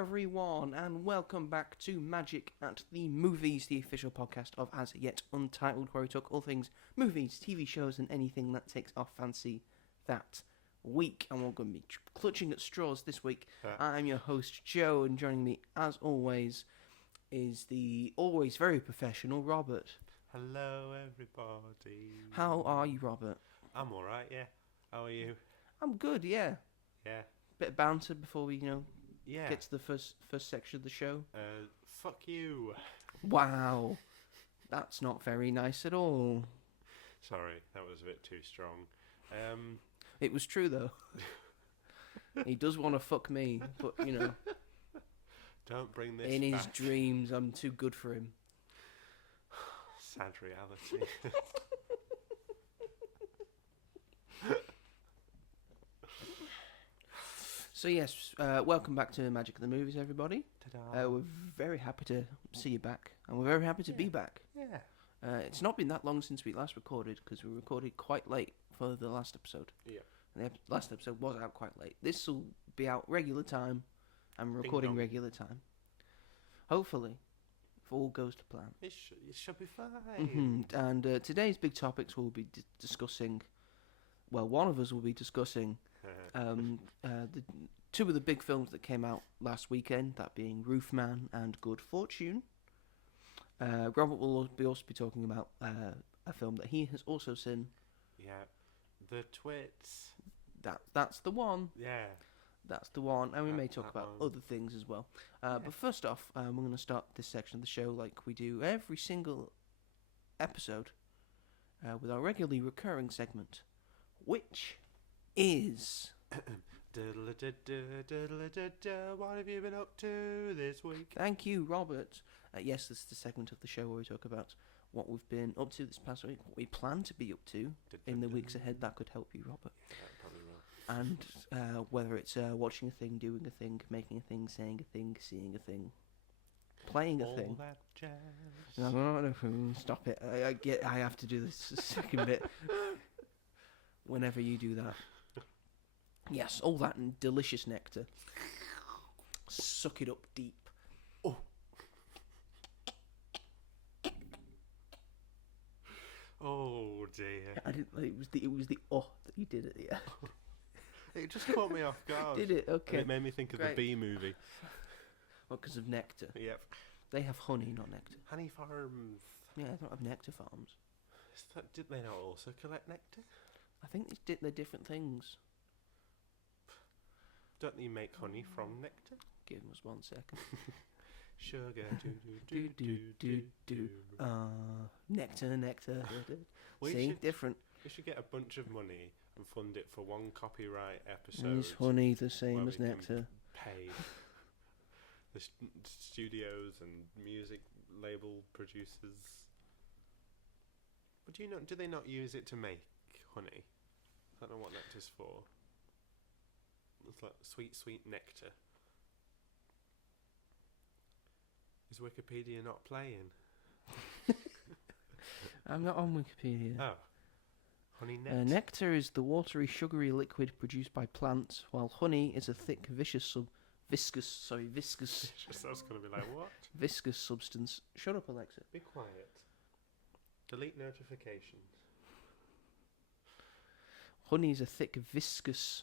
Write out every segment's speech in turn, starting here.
everyone, and welcome back to Magic at the Movies, the official podcast of As Yet Untitled, where we talk all things movies, TV shows, and anything that takes our fancy that week. And we're going to be clutching at straws this week. I'm your host, Joe, and joining me, as always, is the always very professional Robert. Hello, everybody. How are you, Robert? I'm alright, yeah. How are you? I'm good, yeah. Yeah. Bit of banter before we, Yeah. get to the first section of the show. Fuck you. Wow. That's not very nice at all. Sorry, that was a bit too strong. It was true, though. He does want to fuck me, but, Don't bring this in his back. dreams, I'm too good for him. Sad reality. So, yes, welcome back to Magic of the Movies, everybody. Ta-da. We're very happy to see you back, and we're very happy to be back. Yeah. It's not been that long since we last recorded, because we recorded quite late for the last episode. Yeah. And the last episode was out quite late. This will be out regular time, and we're recording dong. regular time. Hopefully, if all goes to plan. It should be fine. And today's big topics we'll be discussing. Well, one of us will be discussing the two of the big films that came out last weekend, that being Roofman and Good Fortune. Robert will also be talking about a film that he has also seen. Yeah. The Twits. That's the one. Yeah. That's the one. And we may That talk about one. other things as well. But first off, we're going to start this section of the show like we do every single episode with our regularly recurring segment, which is... What have you been up to this week? Thank you, Robert. Yes, this is the segment of the show where we talk about what we've been up to this past week, what we plan to be up to in the weeks ahead. That could help you, Robert. Yeah, probably will. And whether it's watching a thing, doing a thing, making a thing, saying a thing, seeing a thing, playing a All thing. that jazz. Stop it. I have to do this second bit whenever you do that. Yes, all that and delicious nectar. Suck it up deep. Oh. Oh dear. I didn't. It was the that you did at the end. It just caught me off guard. Did it? Okay. And it made me think of Great. the Bee movie. Well, because of nectar. Yep. They have honey, not nectar. Honey farms. Yeah, they don't have nectar farms. Did they not also collect nectar? I think they're different things. Don't you make honey from nectar? Give us 1 second. Sugar, do. Nectar. We See, should- different. We should get a bunch of money and fund it for one copyright episode. Is honey the same where as we can nectar? Pay the studios and music label producers. But do they not use it to make honey? I don't know what nectar's for. It's like sweet nectar. Is Wikipedia not playing? I'm not on Wikipedia. Oh. Honey nectar. Nectar is the watery, sugary liquid produced by plants, while honey is a thick, viscous. I was going to be like, what? Viscous substance. Shut up, Alexa. Be quiet. Delete notifications. Honey is a thick, viscous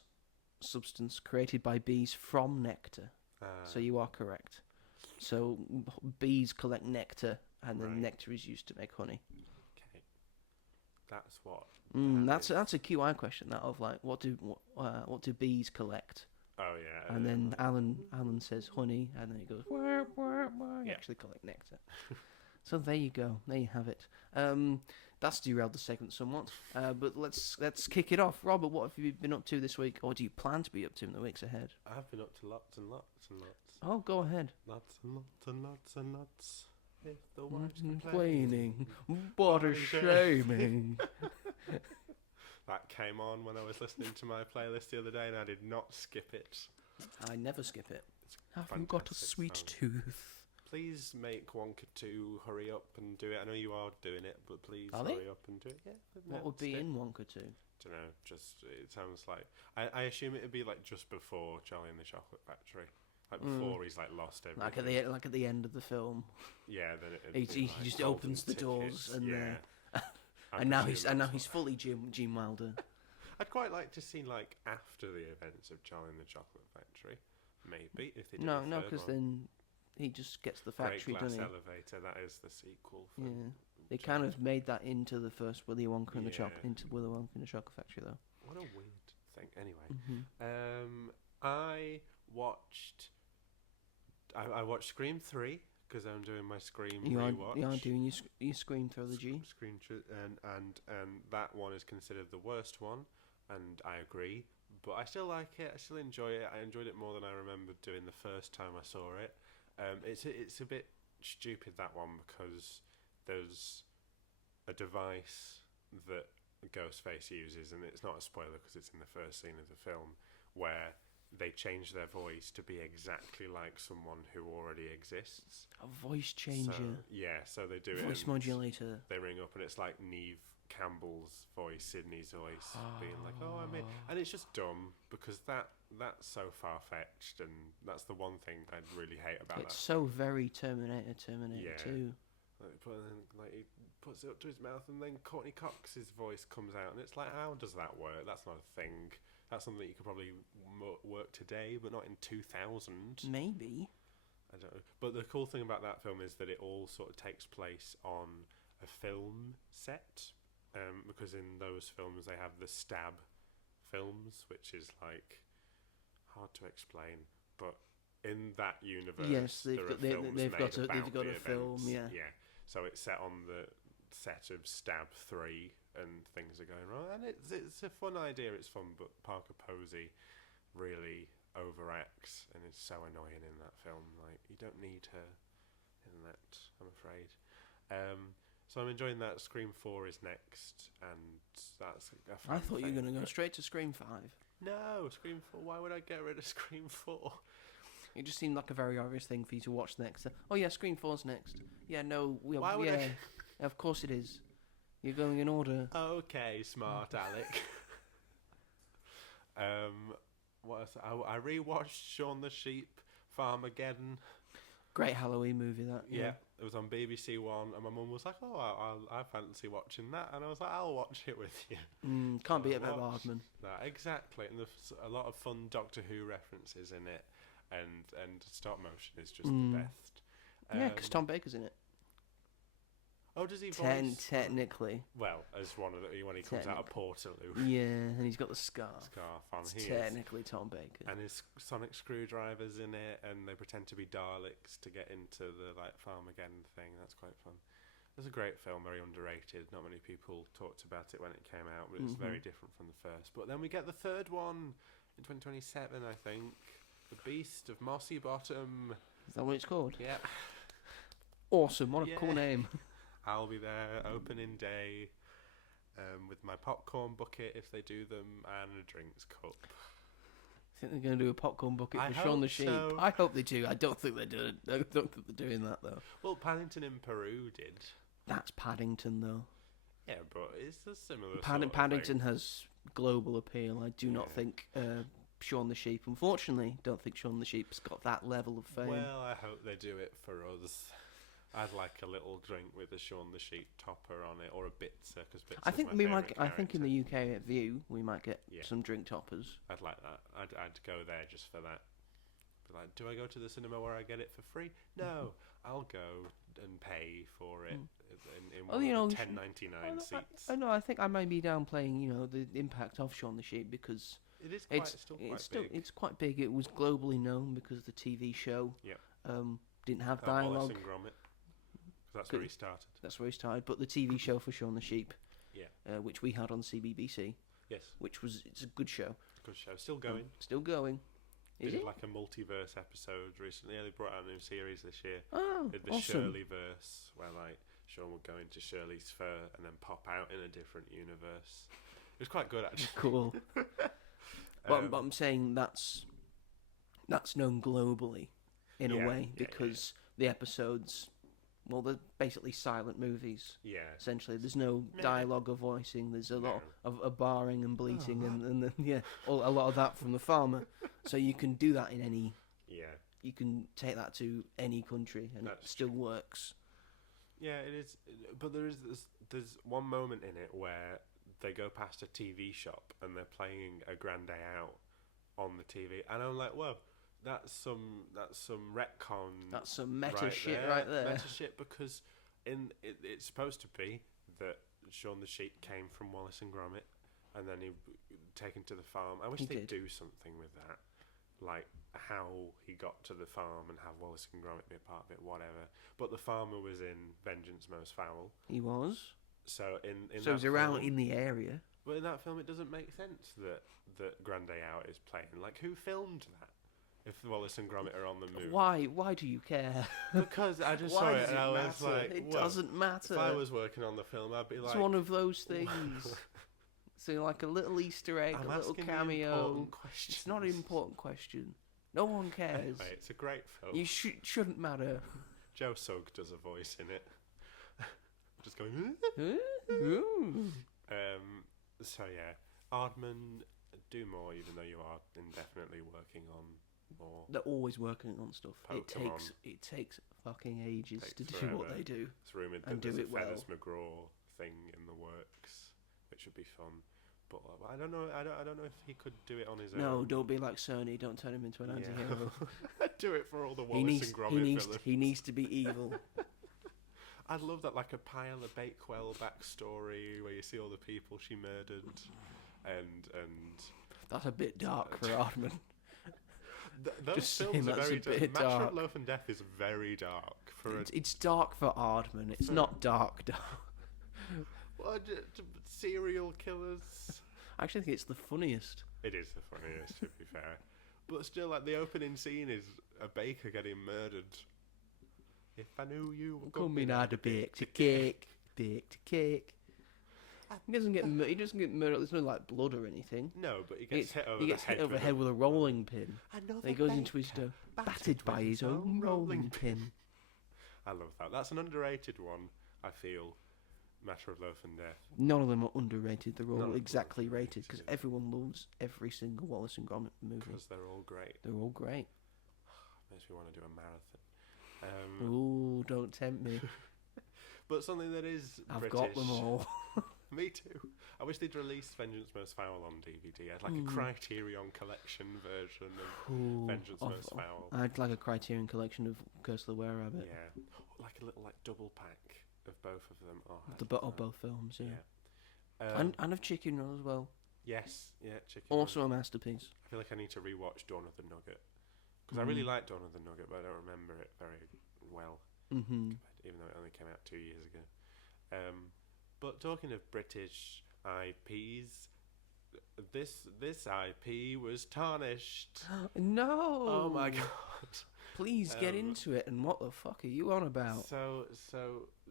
substance created by bees from nectar. So you are correct. So bees collect nectar, and then Right. nectar is used to make honey. Okay. That's what. That's a QI question. That of like, what do bees collect? Oh yeah. And then Alan says honey, and then he goes, wah, wah, wah. You Yeah. actually collect nectar. So there you go. There you have it. That's derailed the segment somewhat. But let's kick it off. Robert, what have you been up to this week, or do you plan to be up to in the weeks ahead? I've been up to lots and lots and lots. Oh, go ahead. Lots and lots and lots and lots. If the wife's Complaining, what a shaming. That came on when I was listening to my playlist the other day, and I did not skip it. I never skip it. It's Have you got a fantastic sweet song. tooth? Please make Wonka 2 hurry up and do it. I know you are doing it, but please Are they? hurry up and do it. Yeah. What would be in Wonka 2? Don't know. Just it sounds like I assume it would be like just before Charlie and the Chocolate Factory. Like before, he's like lost everything. Like at the end of the film. Yeah, then He just opens the doors and and now he's fully Gene Wilder. I'd quite like to see like after the events of Charlie and the Chocolate Factory, maybe if they did No, because then he just gets the factory, Great Glass doesn't he? Elevator. That is the sequel. For They kind of made that into the first Willy Wonka and the Yeah. into Willy Wonka and the Chocolate Factory, though. What a weird thing. Anyway, Mm-hmm. I watched Scream 3 because I'm doing my Scream rewatch. You are doing your Scream trilogy. And that one is considered the worst one, and I agree. But I still like it. I still enjoy it. I enjoyed it more than I remembered doing the first time I saw it. It's a bit stupid, that one, because there's a device that Ghostface uses, and it's not a spoiler because it's in the first scene of the film, where they change their voice to be exactly like someone who already exists. A voice changer. So they do it. Voice modulator. They ring up and it's like Neve Campbell's voice, Sydney's voice, being like, "Oh, I'm in," and it's just dumb because that's so far fetched, and that's the one thing I really hate about It's that. so very Terminator 2. Like he puts it up to his mouth, and then Courtney Cox's voice comes out, and it's like, how does that work? That's not a thing. That's something that you could probably work today, but not in 2000. Maybe. I don't know. But the cool thing about that film is that it all sort of takes place on a film set, because in those films they have the stab films, which is like hard to explain, but in that universe, yes, they've got a film, yeah. So it's set on the set of Stab 3, and things are going wrong, and it's a fun idea. It's fun, but Parker Posey really overacts and is so annoying in that film. Like, you don't need her in that, I'm afraid. So I'm enjoying that. Scream 4 is next, and that's a fun I thought you were going to go thing. straight to Scream 5. No, Scream 4. Why would I get rid of Scream 4? It just seemed like a very obvious thing for you to watch next. Oh yeah, Scream 4's next. Yeah, no, Why would I? Of course it is. You're going in order. Okay, smart Alec. What else? I rewatched Shaun the Sheep, Farmageddon. Great Halloween movie, that. Yeah, it was on BBC One, and my mum was like, "Oh, I fancy watching that," and I was like, "I'll watch it with you." Can't beat it better, Hardman. That exactly, and there's a lot of fun Doctor Who references in it, and stop motion is just the best. Yeah, because Tom Baker's in it. Oh, does he voice? Technically. Well, as one of when he comes out of Portaloo. Yeah, and he's got the scarf. On. It's technically Tom Baker. And his sonic screwdrivers in it, and they pretend to be Daleks to get into the Farmageddon thing. That's quite fun. It's a great film, very underrated. Not many people talked about it when it came out, but it's very different from the first. But then we get the third one in 2027, I think. The Beast of Mossy Bottom. Is that what it's called? Yeah. Awesome. What a cool name. I'll be there opening day with my popcorn bucket if they do them, and a drinks cup. I think they're going to do a popcorn bucket I for Shaun the Sheep. so. I hope they do. I don't think they're doing. I don't think they're doing that though. Well, Paddington in Peru did. That's Paddington though. Yeah, but it's a similar sort of Paddington thing. has global appeal. I do not think Shaun the Sheep. Unfortunately, don't think Shaun the Sheep's got that level of fame. Well, I hope they do it for us. I'd like a little drink with a Shaun the Sheep topper on it, or a Bitzer, because Bitzer's I think my we favourite might. I think in the character. UK at View we might get some drink toppers. I'd like that. I'd go there just for that. But like, do I go to the cinema where I get it for free? No, I'll go and pay for it in one of the 10.99 seats. I know. I think I might be downplaying, the impact of Shaun the Sheep because It is quite, big. It's quite big. It was globally known because the TV show didn't have Wallace dialogue. and Gromit. That's where he started. That's where he started. But the TV show for Shaun the Sheep, which we had on CBBC, yes, it's a good show. Good show. Still going. Still going. They Is did it? like a multiverse episode recently. Yeah, they brought out a new series this year. Oh, Did the awesome. Shirleyverse, where like Sean would go into Shirley's fur and then pop out in a different universe. It was quite good actually. Cool. But I'm saying that's known globally in a way because the episodes, well, they're basically silent movies. Yeah. Essentially, there's no dialogue or voicing. There's a lot of barring and bleating and then a lot of that from the farmer. So you can do that in any you can take that to any country and That's it still works. Yeah, it is. But there's one moment in it where they go past a TV shop and they're playing A Grande Out on the TV, and I'm like, whoa, that's some retcon. That's some meta shit right there. Meta shit, because it's supposed to be that Shaun the Sheep came from Wallace and Gromit, and then he taken to the farm. I wish they'd do something with that, like how he got to the farm and have Wallace and Gromit be a part of it, whatever. But the farmer was in Vengeance Most Foul. He was. So in so he's around film, in the area. But in that film, it doesn't make sense that Grande Out is playing. Like, who filmed that? If Wallace and Gromit are on the move. Why do you care? Because I just saw it and I was like, it doesn't matter. If I was working on the film, I'd be like, it's one of those things. So like a little Easter egg, a little cameo. It's not an important question. No one cares. Anyway, it's a great film. You shouldn't matter. Joe Sugg does a voice in it. Just going. So yeah, Aardman, do more, even though you are indefinitely working on more. They're always working on stuff. Pokemon. It takes fucking ages to forever. do what they do. It's rumoured that there's a Fennis McGraw thing in the works, which would be fun. But I don't know. I don't know if he could do it on his own. No, don't be like Sony. Don't turn him into an anti-hero. Do it for all the Wallace and Gromit villains. He needs to be evil. I'd love that, like a Pile of Bakewell backstory where you see all the people she murdered, and that's a bit dark for Aardman. Those Just films are very dark. Master dark. of Loaf and Death is very dark for it's dark for Aardman. It's not dark. What, serial killers? I actually think it's the funniest. It is the funniest, to be fair. But still, like, the opening scene is a baker getting murdered. If I knew you were coming out of baked cake. He doesn't get murdered. There's no like blood or anything. No, but he gets hit over the head with a rolling pin. Another he goes into his door, battered by his own rolling pin. I love that. That's an underrated one, I feel. Matter of Loaf and Death. None of them are underrated. They're all exactly rated because everyone loves every single Wallace and Gromit movie. Because they're all great. They're all great. Makes me want to do a marathon. Ooh, don't tempt me. But something that is I've British. got them all. Me too. I wish they'd released Vengeance Most Foul on DVD. I'd like a Criterion Collection version of Vengeance Most Foul. I'd like a Criterion collection of Curse of the Were-Rabbit. Yeah, like a little double pack of both of them. Both films, yeah. And of Chicken Run as well. Yes, yeah, Chicken also Run. A masterpiece. I feel like I need to rewatch Dawn of the Nugget. Because I really like Dawn of the Nugget, but I don't remember it very well. Mm-hmm. Even though it only came out 2 years ago. But talking of British IPs, this IP was tarnished. No! Oh my god. Please get into it, and what the fuck are you on about? So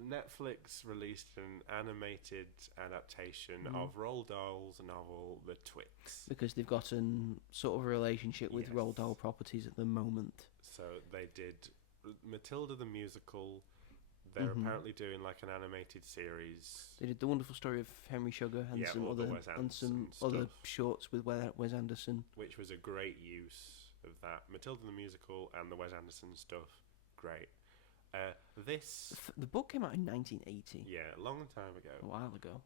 Netflix released an animated adaptation of Roald Dahl's novel, The Twits. Because they've got a sort of relationship with Roald Dahl properties at the moment. So they did Matilda the musical. They're apparently doing like an animated series. They did The Wonderful Story of Henry Sugar and some other shorts with Wes Anderson. Which was a great use of that. Matilda the musical and the Wes Anderson stuff, great. The book came out in 1980. Yeah, a long time ago. A while ago.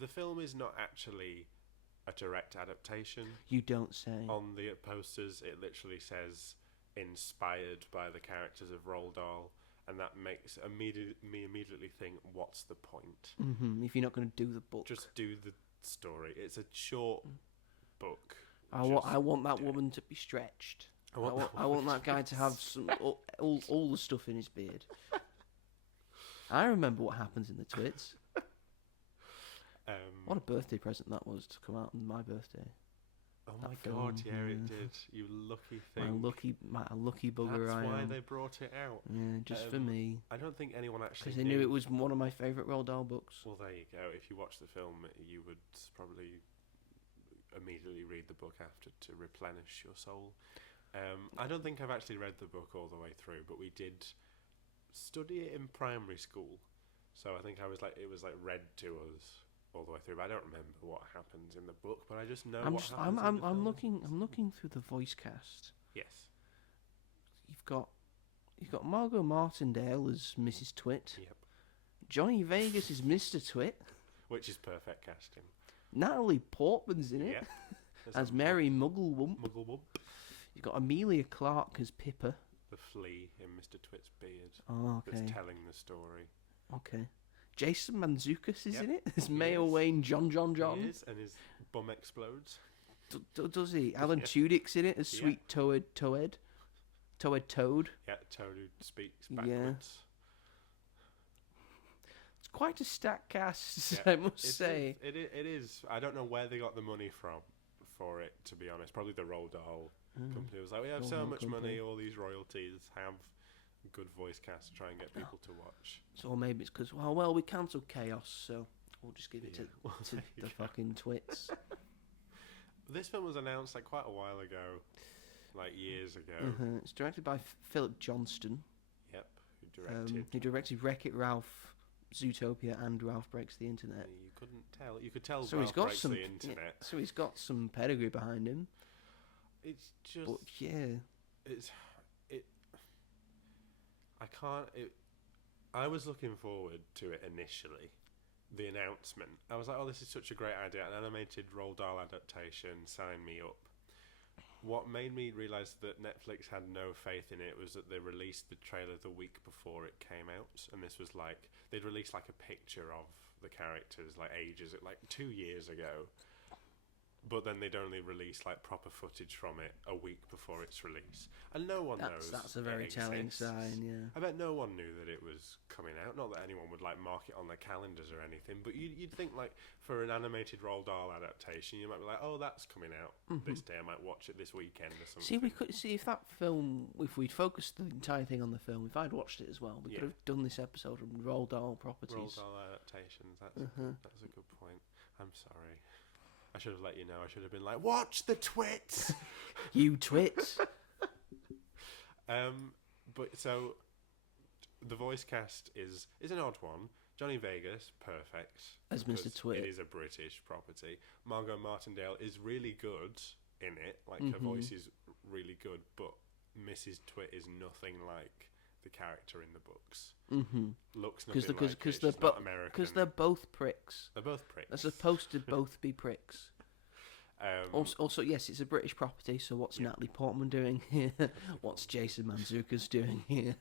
The film is not actually a direct adaptation. You don't say. On the posters, it literally says inspired by the characters of Roald Dahl. And that makes me immediately think, what's the point? Mm-hmm. If you're not going to do the book. Just do the story. It's a short book. I want that woman to be stretched. I want that guy to have all the stuff in his beard. I remember what happens in the Twits. What a birthday present that was to come out on my birthday. Oh my god, yeah, it did. You lucky thing. My lucky bugger. That's why they brought it out. Yeah, just for me. I don't think anyone actually because they knew it was one of my favourite Roald Dahl books. Well, there you go. If you watch the film, you would probably immediately read the book after to replenish your soul. I don't think I've actually read the book all the way through, but we did study it in primary school. So I think it was read to us all the way through. But I don't remember what happens in the book, but I just know what happens in the film. I'm looking through the voice cast. Yes. you've got Margot Martindale as Mrs. Twit. Yep. Johnny Vegas is Mr. Twit. Which is perfect casting. Natalie Portman's in it Yep. as Mary Mugglewump. Mugglewump. You've got Amelia Clark as Pippa. The flea in Mr. Twit's beard. Oh, okay. That's telling the story. Okay. Jason Mantzoukas is Yep. in it as He Mayor is. Wayne John. He is, and his bum explodes. Does he? Alan Yeah. Tudyk's in it as Yeah. Sweet Toad. Toad. Yeah, Toad who speaks backwards. It's quite a stacked cast, Yeah. I must say. It is. I don't know where they got the money from for it, to be honest. Probably the Roald Dahl company was like, we have so Roald much company. money, all these royalties, have a good voice cast to try and get people to watch. So maybe it's because, well, we cancelled Chaos, so we'll just give it Yeah. Well, to there you the go. fucking Twits. This film was announced like quite a while ago, like years ago. It's directed by Philip Johnston, Yep, who directed. who directed Wreck-It Ralph, Zootopia, and Ralph Breaks the Internet. You couldn't tell. You could tell So Ralph he's got Breaks some. the Internet. So he's got some pedigree behind him. It's just. But yeah, I can't. I was looking forward to it initially. The announcement. I was like, oh, this is such a great idea. An animated Roald Dahl adaptation. Sign me up. What made me realise that Netflix had no faith in it was that they released the trailer the week before it came out. And this was like, they'd released like a picture of the characters like 2 years ago. But then they'd only release like proper footage from it a week before its release, and no one knows. That's a very it telling exists. sign. Yeah. I bet no one knew that it was coming out. Not that anyone would like mark it on their calendars or anything, but you'd think like for an animated Roald Dahl adaptation, you might be like, oh, that's coming out this day. I might watch it this weekend or something. See, we could see if that film, if we'd focused the entire thing on the film, if I'd watched it as well, we could have done this episode on Roald Dahl properties. Roald Dahl adaptations. That's a good point. I'm sorry. I should have let you know. I should have been like, watch the Twits. You Twits. But so the voice cast is an odd one. Johnny Vegas, perfect. As Mr. because Twit. It is a British property. Margot Martindale is really good in it. Like her voice is really good, but Mrs. Twit is nothing like the character in the books. Looks nothing like it. She's not American. Because they're both pricks. They're both pricks. They're supposed to both be pricks. Also, yes, it's a British property, so what's Natalie Portman doing here? What's Jason Mantzoukas doing here?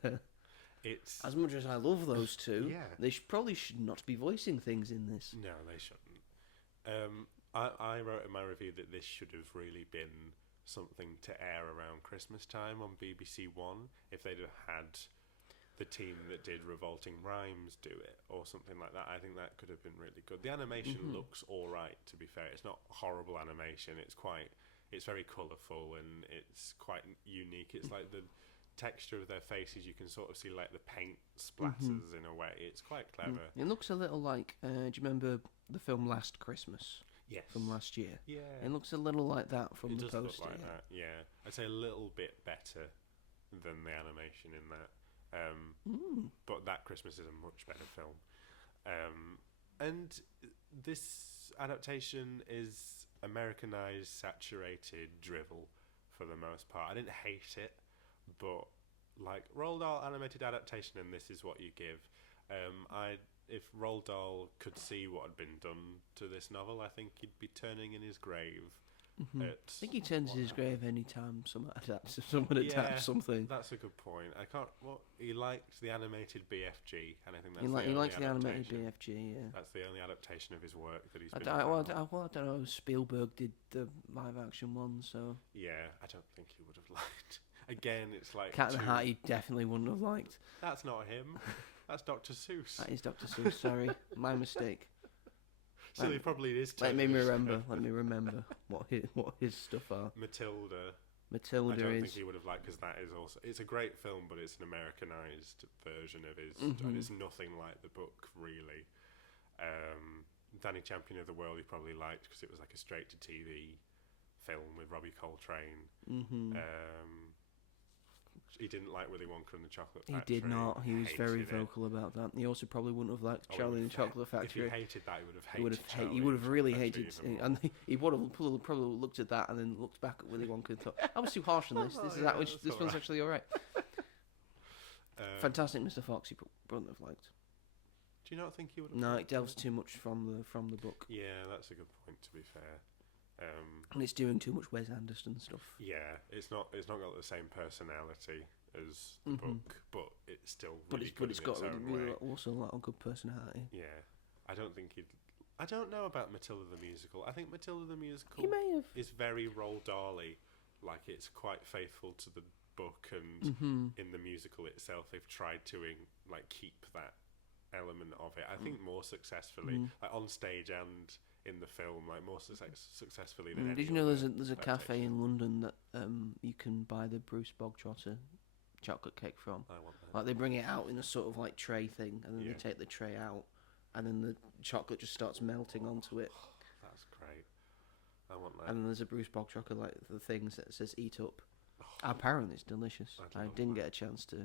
It's As much as I love those two, Yeah. they probably should not be voicing things in this. No, they shouldn't. I wrote in my review that this should have really been something to air around Christmas time on BBC One. If they'd have had the team that did Revolting Rhymes do it or something like that, I think that could have been really good. The animation looks all right, to be fair. It's not horrible animation. It's very colourful and it's quite unique. It's like the texture of their faces, you can sort of see like the paint splatters in a way. It's quite clever. It looks a little like, do you remember the film Last Christmas Yes. from last year? Yeah. It looks a little like that from It the does look poster. like that, yeah. I'd say a little bit better than the animation in that. But That Christmas is a much better film. And this adaptation is Americanized, saturated drivel for the most part. I didn't hate it, but like Roald Dahl animated adaptation, and this is what you give. If Roald Dahl could see what had been done to this novel, I think he'd be turning in his grave. I think he turns in his grave any time someone adapts something. That's a good point. He liked the animated BFG, and I think that's He likes the animated adaptation. BFG, yeah. That's the only adaptation of his work that he's I been. don't know. Spielberg did the live action one, so Yeah, I don't think he would have liked. Again, it's like Cat in the Hat he definitely wouldn't have liked. That's not him. That's Dr. Seuss. That is Dr. Seuss. Sorry, my mistake. So he probably is. Let me remember what his stuff are. Matilda. Matilda I don't is. think he would have liked, because that is also. It's a great film, but it's an Americanized version of his. And it's nothing like the book, really. Danny Champion of the World he probably liked because it was like a straight to TV film with Robbie Coltrane. He didn't like Willy Wonka and the Chocolate Factory. He did not. He was very Hated it. vocal about that. He also probably wouldn't have liked Charlie and the Chocolate Factory. If he hated that, he would have hated. He would have really Factory hated, even more. and he would have probably looked at that and then looked back at Willy Wonka and thought, "I was too harsh on this. This one's right. actually all right." Fantastic Mr. Fox, you wouldn't have liked. Do you not think he would have? No, it delves too much from the book. Yeah, that's a good point. To be fair, and it's doing too much Wes Anderson stuff. Yeah, it's not got the same personality as the book, but it's still really but it's got way. Also a lot of good personality. Yeah, I don't think he'd. I don't know about Matilda the musical. I think Matilda the musical he may have. is very Roald Dahl-y. Like, it's quite faithful to the book, and in the musical itself, they've tried to keep that element of it. I think more successfully, like on stage and in the film, like more successfully than. Did you know there's a cafe in London that you can buy the Bruce Bogtrotter chocolate cake from? I want that. Like, they bring it out in a sort of like tray thing, and then they take the tray out, and then the chocolate just starts melting onto it. That's great. I want that. And then there's a Bruce Bogtrotter, like the things that says "Eat Up." Apparently, it's delicious. I didn't get a chance to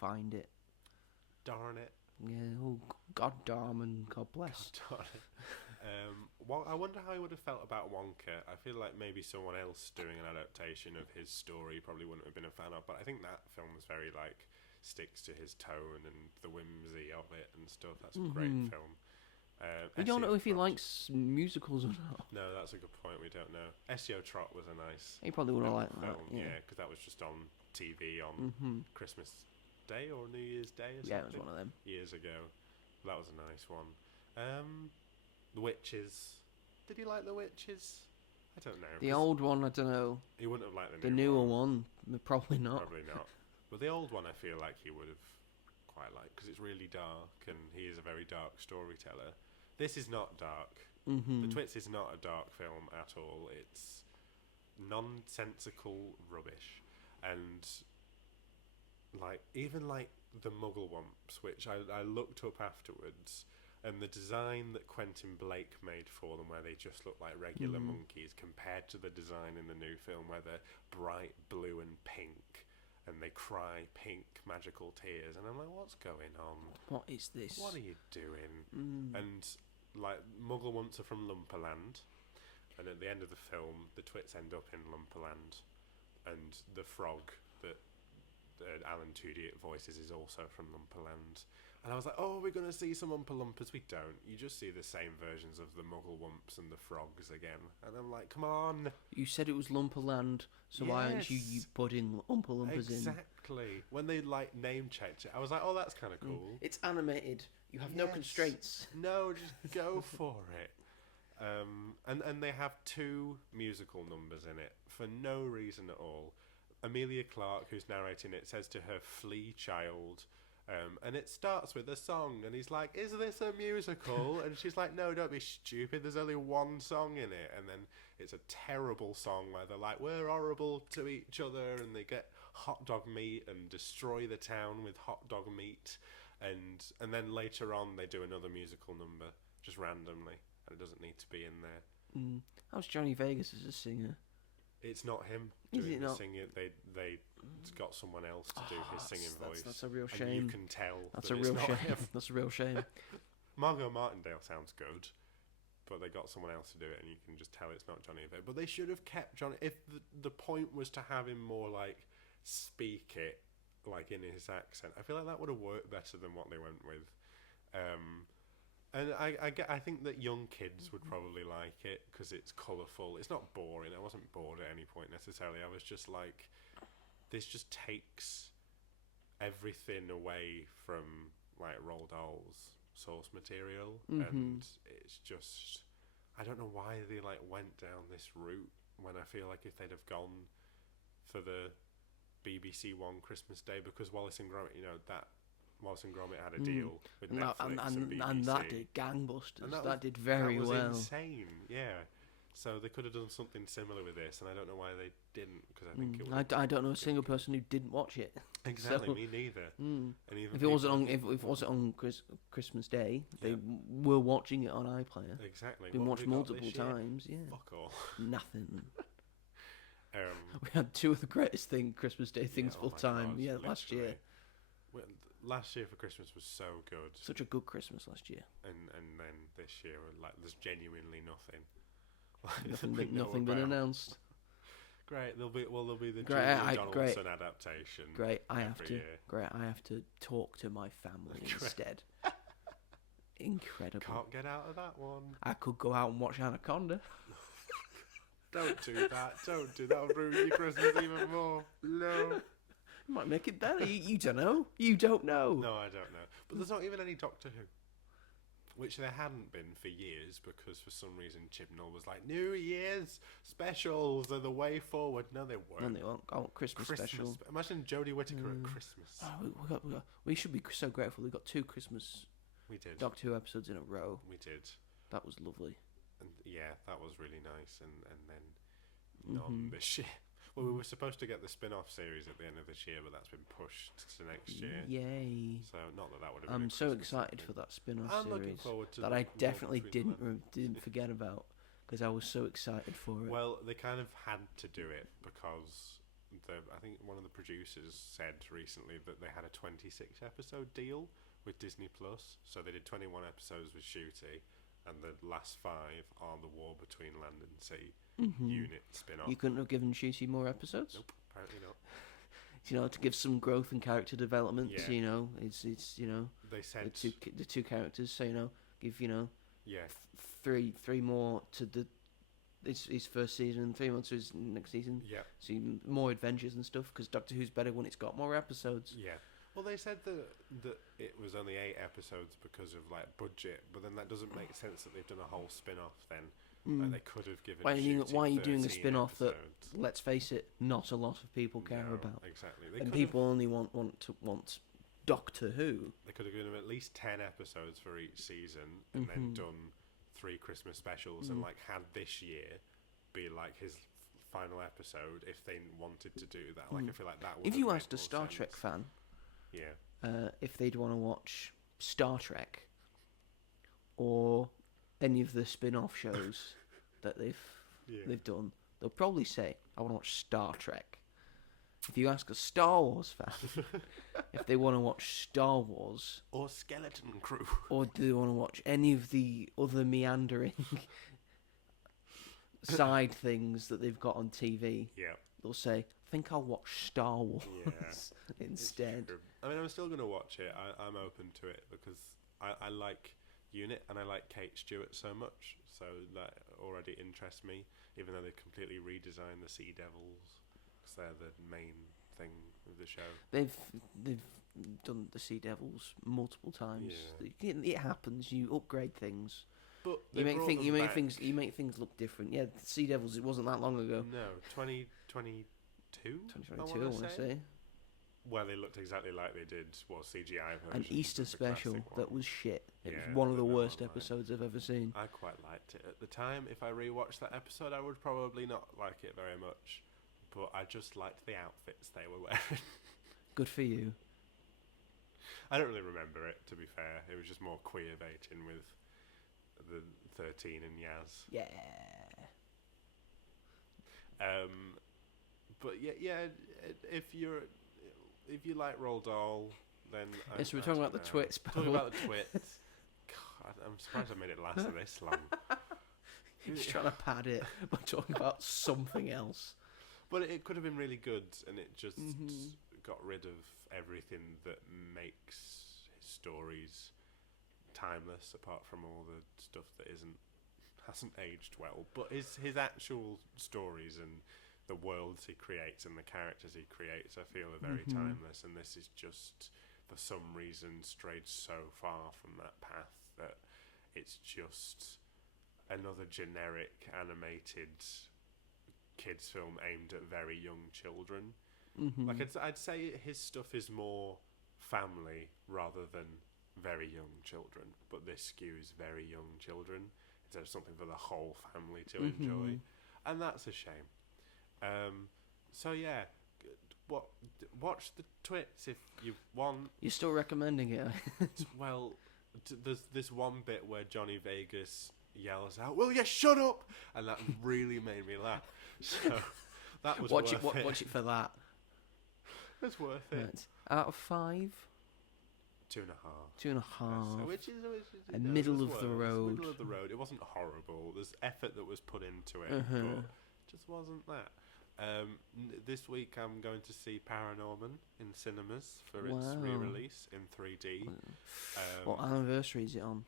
find it. Darn it. Yeah. Oh, God damn and God bless. God darn it. Well, I wonder how he would have felt about Wonka. I feel like maybe someone else doing an adaptation of his story probably wouldn't have been a fan of. But I think that film was very sticks to his tone and the whimsy of it and stuff. That's a great film. We don't know if he likes musicals or not. No, that's a good point. We don't know. SEO Trot was a nice. He probably would have liked that. Yeah, because that was just on TV on Christmas Day or New Year's Day or something. Yeah, it was one of them. Years ago. That was a nice one. The Witches. Did he like The Witches? I don't know. The old one, I don't know. He wouldn't have liked the newer one. Probably not. Probably not. But the old one, I feel like he would have quite liked, because it's really dark and he is a very dark storyteller. This is not dark. The Twits is not a dark film at all. It's nonsensical rubbish. And even the Mugglewumps, which I looked up afterwards, and the design that Quentin Blake made for them, where they just look like regular monkeys, compared to the design in the new film where they're bright blue and pink and they cry pink magical tears, and I'm like, what's going on? What is this? What are you doing? And Mugglewumps are from Lumperland, and at the end of the film the Twits end up in Lumperland, and the frog that Alan Tudyk voices is also from Lumperland. And I was like, oh, we're going to see some Oompa Loompas. We don't. You just see the same versions of the Mugglewumps and the frogs again. And I'm like, come on. You said it was Lumperland, so why aren't you putting Oompa Loompas in? Exactly. When they name checked it, I was like, oh, that's kind of cool. It's animated. You have no constraints. No, just go for it. And they have 2 musical numbers in it for no reason at all. Amelia Clarke, who's narrating it, says to her flea child, and it starts with a song, and he's like, is this a musical? And she's like, no, don't be stupid, there's only one song in it. And then it's a terrible song where they're like, we're horrible to each other, and they get hot dog meat and destroy the town with hot dog meat, and then later on they do another musical number just randomly, and it doesn't need to be in there. How's Johnny Vegas as a singer? It's not him doing the singing. They got someone else to do his singing voice. That's a real shame. And you can tell that's that a real it's shame. not him. That's a real shame. Margot Martindale sounds good, but they got someone else to do it, and you can just tell it's not Johnny Vegas. But they should have kept Johnny. If the point was to have him more speak it in his accent, I feel like that would have worked better than what they went with. And I think that young kids would probably like it because it's colourful. It's not boring. I wasn't bored at any point necessarily. I was just like, this just takes everything away from Roald Dahl's source material, and it's just, I don't know why they went down this route when I feel like if they'd have gone for the BBC One Christmas Day, because Wallace and Gromit, Wallace and Gromit had a deal with Netflix and BBC. And that did gangbusters. And that did very well. That was insane, yeah. So they could have done something similar with this, and I don't know why they didn't, because I think it would. I don't know a single person who didn't watch it. Exactly, so, me neither. And even if it wasn't on Christmas Day, they were watching it on iPlayer. Exactly. Been watched multiple times. Yeah. Fuck all. Nothing. We had 2 of the greatest Christmas Day things full time. God, last year. Last year for Christmas was so good. Such a good Christmas last year. And then this year, there's genuinely nothing. Nothing been announced. Great. There'll be the Great, Julia I- Donaldson great. adaptation. Great, I have every to. year. Great, I have to talk to my family instead. Incredible. Can't get out of that one. I could go out and watch Anaconda. Don't do that. Don't do that. That'll ruin your Christmas even more. No. Might make it better. You don't know. You don't know. No, I don't know. But there's not even any Doctor Who. Which there hadn't been for years because for some reason Chibnall was like, New Year's specials are the way forward. No, they weren't. No, they won't. Oh, Christmas special. Imagine Jodie Whittaker at Christmas. Oh, we should be so grateful. We got 2 Christmas We did. Doctor Who episodes in a row. We did. That was lovely. And yeah, that was really nice. And then none this year. Well, we were supposed to get the spin-off series at the end of this year, but that's been pushed to next year. Yay. So not that would have been I'm a so Christmas excited thing. for that spin-off I'm series looking forward to that the I war definitely between didn't forget about because I was so excited for it. Well, they kind of had to do it because I think one of the producers said recently that they had a 26 episode deal with Disney Plus. So they did 21 episodes with Shooty, and the last 5 are the War Between Land and Sea unit spin-off. You couldn't have given Shooty more episodes? Nope, apparently not. To give some growth and character development. Yeah. It's They said the two characters. So give yeah, three more to his first season, 3 months to his next season. yeah, So more adventures and stuff. Because Doctor Who's better when it's got more episodes. yeah. Well, they said that it was only 8 episodes because of like budget, but then that doesn't make sense that they've done a whole spin-off. Then like, they could have given. Why are you doing a 13 spin-off that, episodes. let's face it, not a lot of people care No, about, exactly? They and could have- people only want Doctor Who. They could have given him at least 10 episodes for each season, and then done 3 Christmas specials, and like had this year be like his final episode if they wanted to do that. Like I feel like that would. If have you made asked a more Star sense. Trek fan Yeah. if they'd want to watch Star Trek or any of the spin-off shows that they've done, they'll probably say, "I want to watch Star Trek." If you ask a Star Wars fan if they want to watch Star Wars Or Skeleton Crew. or do they want to watch any of the other meandering side things that they've got on TV, Yeah. they'll say, "I think I'll watch Star Wars Yeah. instead." I mean, I'm still going to watch it. I'm open to it because I like Unit and I like Kate Stewart so much. So that already interests me, even though they completely redesigned the Sea Devils because they're the main thing of the show. They've done the Sea Devils multiple times. It happens. You upgrade things. But You they make brought them back. you make things look different. Yeah, the Sea Devils. It wasn't that long ago. No, 2022. 2022, I want to say. Well, they looked exactly like they did. Well, CGI version. An Easter special that was shit. It Yeah, was one of the no worst one liked. episodes I've ever seen. I quite liked it at the time. If I rewatched that episode, I would probably not like it very much. But I just liked the outfits they were wearing. Good for you. I don't really remember it, to be fair. It was just more queer baiting with the 13 and Yaz. Yeah. But yeah. If you like Roald Dahl, then Yes, we're talking about the Twits. Talking about the Twits. God, I'm surprised I made it last this long. Just trying to pad it by talking about something else. But it could have been really good, and it just got rid of everything that makes his stories timeless, apart from all the stuff that hasn't aged well. But his actual stories and the worlds he creates and the characters he creates, I feel, are very timeless. And this is just, for some reason, strayed so far from that path that it's just another generic animated kids film aimed at very young children. Like I'd say his stuff is more family rather than very young children, but this skews very young children instead of something for the whole family to enjoy, and that's a shame. So yeah, watch the Twits if you want. You're still recommending it? Well, there's this one bit where Johnny Vegas yells out, "Will you shut up?" and that really made me laugh. So that was watch worth it. Watch it for that. It's worth it. Right. Out of 5, 2.5. 2.5. Which is A middle of the It was road. middle of the road. It wasn't horrible. There's effort that was put into it, but it just wasn't that. This week I'm going to see Paranorman in cinemas for its Wow. re-release in 3D. What anniversary is it on?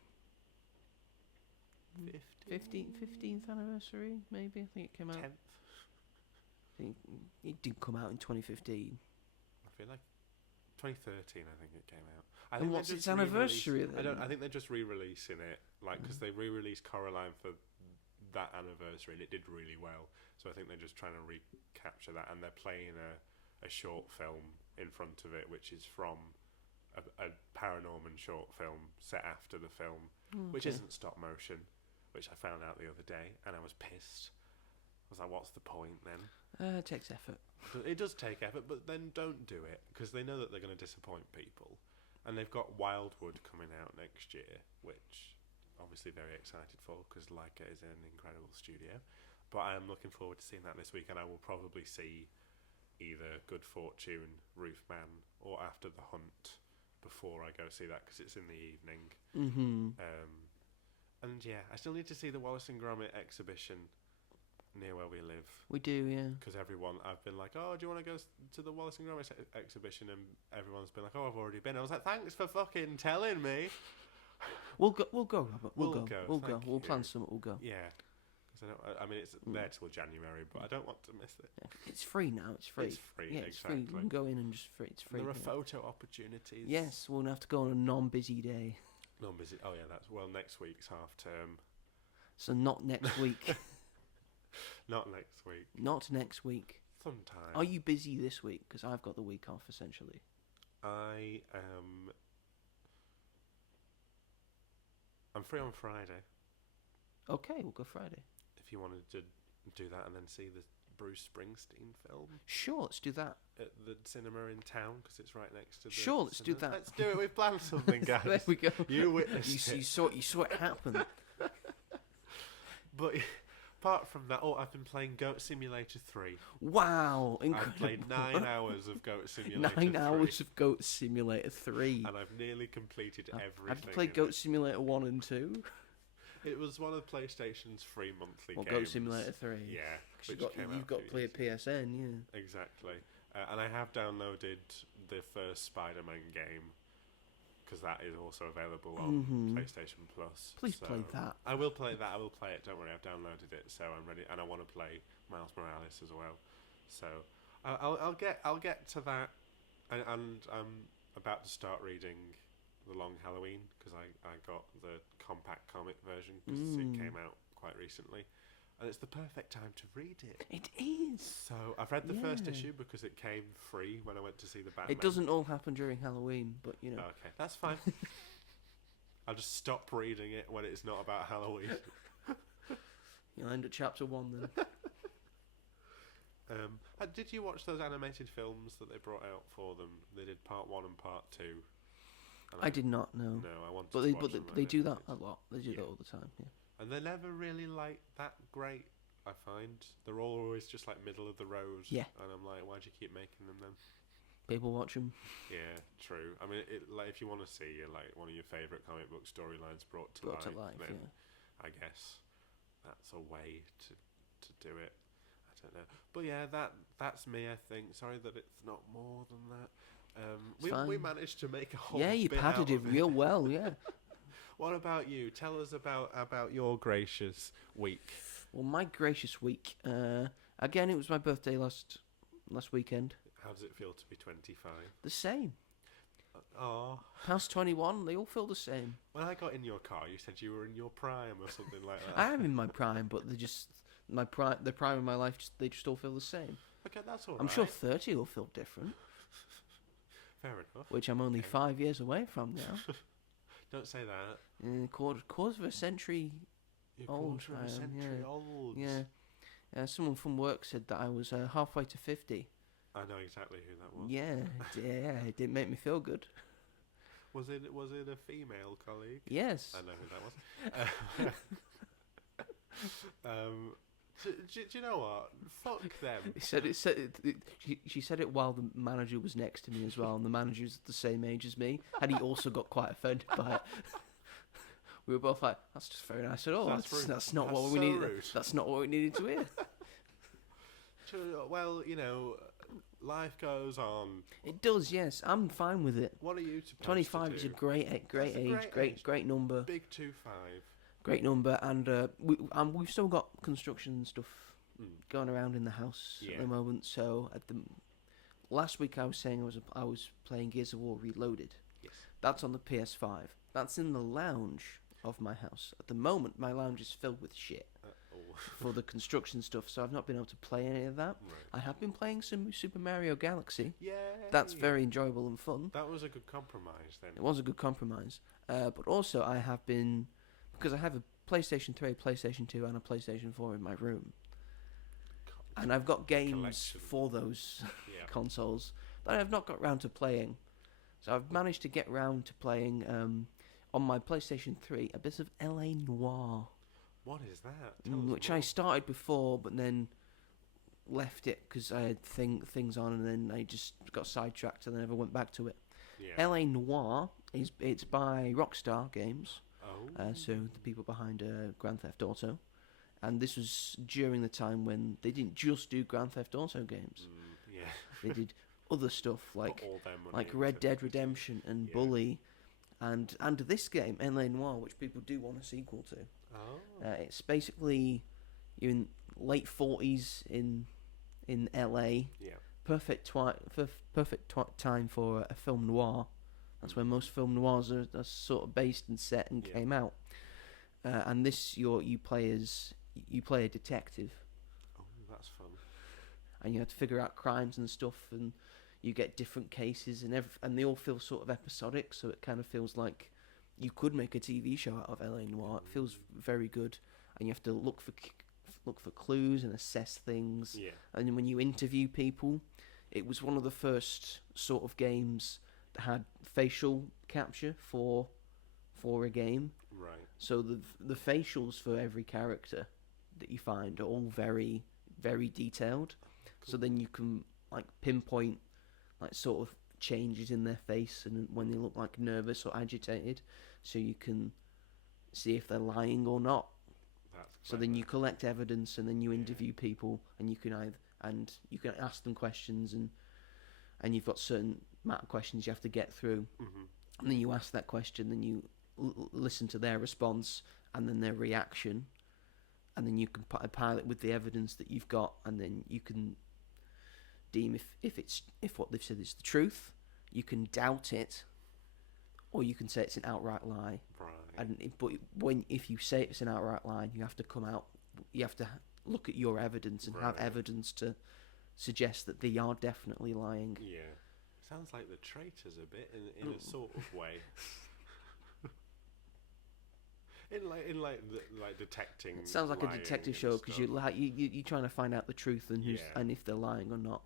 15th? 15th anniversary, maybe? I think it came out. 10th? I think it did come out in 2015. I feel like 2013. I think it came out. And what's its anniversary then? I think they're just re-releasing it, because they re-released Coraline for that anniversary, and it did really well. So I think they're just trying to recapture that, and they're playing a short film in front of it, which is from a Paranorman short film set after the film, which isn't stop motion, which I found out the other day, and I was pissed. I was like, what's the point then? It takes effort. It does take effort, but then don't do it, because they know that they're going to disappoint people. And they've got Wildwood coming out next year, which obviously very excited for, because Leica is an incredible studio. But I am looking forward to seeing that this week, and I will probably see either Good Fortune, Roofman, or After the Hunt before I go see that, because it's in the evening. Mm-hmm. And yeah, I still need to see the Wallace and Gromit exhibition near where we live. We do, yeah. Because I've been like, oh, do you want to go to the Wallace and Gromit exhibition? And everyone's been like, oh, I've already been. I was like, thanks for fucking telling me. We'll go, Robert. We'll go. We'll you. plan something. We'll go. Yeah. I mean, it's there till January, but I don't want to miss it. Yeah. It's free now. It's free. It's free, yeah, it's free. You can go in and just free. It's free. There are photo opportunities. Yes, we'll have to go on a non-busy day. Non-busy. Oh yeah, next week's half term. So not next week. Not next week. Not next week. Sometime. Are you busy this week? Because I've got the week off essentially. I am. I'm free on Friday. Okay, we'll go Friday. If you wanted to do that and then see the Bruce Springsteen film. Sure, let's do that. At the cinema in town, because it's right next to the Sure, let's do cinema. that. Let's do it. We've planned something, guys. There we go. You witnessed it. You saw it happen. But apart from that, I've been playing Goat Simulator 3. Wow, incredible. I've played 9 hours of Goat Simulator 9 hours of Goat Simulator 3. And I've nearly completed everything. Have you played Goat Simulator 1 and 2? It was one of PlayStation's free monthly games. Goat Simulator 3? Yeah. You've got to play a PSN, yeah. Exactly. And I have downloaded the first Spider-Man game, because that is also available on PlayStation Plus. Please play that. I will play that. I will play it. Don't worry, I've downloaded it, so I'm ready, and I want to play Miles Morales as well. So I'll get to that, and I'm about to start reading The Long Halloween, because I got the compact comic version, because it came out quite recently. And it's the perfect time to read it. It is. So I've read the first issue because it came free when I went to see the Batman. It doesn't all happen during Halloween, but you know. Okay, that's fine. I'll just stop reading it when it's not about Halloween. You'll end at chapter 1 then. Did you watch those animated films that they brought out for them? They did part 1 and part 2. I did not know. No, I wanted to watch them. But they do that a lot. They do that all the time, yeah. And they're never really like that great, I find. They're all always just like middle of the road. Yeah. And I'm like, why'd you keep making them then? People watch them. Yeah, true. I mean, like if you want to see like one of your favourite comic book storylines brought to life, then I guess that's a way to do it. I don't know. But yeah, that's me, I think. Sorry that it's not more than that. We managed to make a whole Yeah, you bit padded it real well, yeah. What about you? Tell us about your gracious week. Well, my gracious week. Again, it was my birthday last weekend. How does it feel to be 25? The same. Oh. Past 21, they all feel the same. When I got in your car, you said you were in your prime or something like that. I am in my prime, but they just the prime of my life. They just all feel the same. Okay, that's all right. I'm sure 30 will feel different. Fair enough. Which I'm only 5 years away from now. Don't say that. Quarter of a century old. Quarter of a century old. Yeah. Someone from work said that I was halfway to 50. I know exactly who that was. Yeah, it didn't make me feel good. Was it a female colleague? Yes. I know who that was. Do you know what? Fuck them. She said it while the manager was next to me as well, and the manager's the same age as me, and he also got quite offended by it. We were both like, "That's just very nice." I said, "Oh, that's not what we needed. Rude. That's not what we needed to hear." Well, life goes on. It does, yes. I'm fine with it. What are you supposed 25 to is do? a great age, great number. Big 25. Great number, and we've still got construction and stuff going around in the house at the moment. So last week I was saying I was playing Gears of War Reloaded. Yes. That's on the PS5. That's in the lounge of my house. At the moment, my lounge is filled with shit for the construction stuff, so I've not been able to play any of that. Right. I have been playing some Super Mario Galaxy. Yeah. That's very enjoyable and fun. That was a good compromise then. It was a good compromise. But also I have been, because I have a PlayStation 3, PlayStation 2 and a PlayStation 4 in my room. And I've got games Collection. for those Yeah. consoles that I've not got round to playing. So I've managed to get round to playing on my PlayStation 3 a bit of LA Noire. What is that? Tell us Which more. I started before but then left it because I had things on, and then I just got sidetracked and I never went back to it. Yeah. LA Noire it's by Rockstar Games. Oh. So the people behind Grand Theft Auto, and this was during the time when they didn't just do Grand Theft Auto games. Yeah. They did other stuff like Put all their money like into Red it. Dead Redemption and Yeah. Bully, and this game LA Noire, which people do want a sequel to. Oh. It's basically you're in late 40s in LA. Yeah. Perfect time for a film noir. That's where most film noirs are sort of based and set and came out. And this you play a detective, Oh, that's fun. and you have to figure out crimes and stuff, and you get different cases, and they all feel sort of episodic, so it kind of feels like you could make a TV show out of LA Noire. It feels very good, and you have to look for clues and assess things. Yeah. And then when you interview people, it was one of the first sort of games that had facial capture for a game. Right. So the facials for every character that you find are all very, very detailed. So then you can like pinpoint like sort of changes in their face and when they look like nervous or agitated, so you can see if they're lying or not. So then you collect evidence and then you interview people, and you can ask them questions, and you've got certain amount of questions you have to get through, and then you ask that question, then you listen to their response and then their reaction, and then you can pilot with the evidence that you've got, and then you can deem if what they've said is the truth. You can doubt it, or you can say it's an outright lie. Right. But if you say it's an outright lie, you have to look at your evidence and have evidence to suggest that they are definitely lying. Yeah. Sounds like the traitors a bit in a sort of way. in detecting. It sounds like a lying detective and show because stuff. you're trying to find out the truth and and if they're lying or not.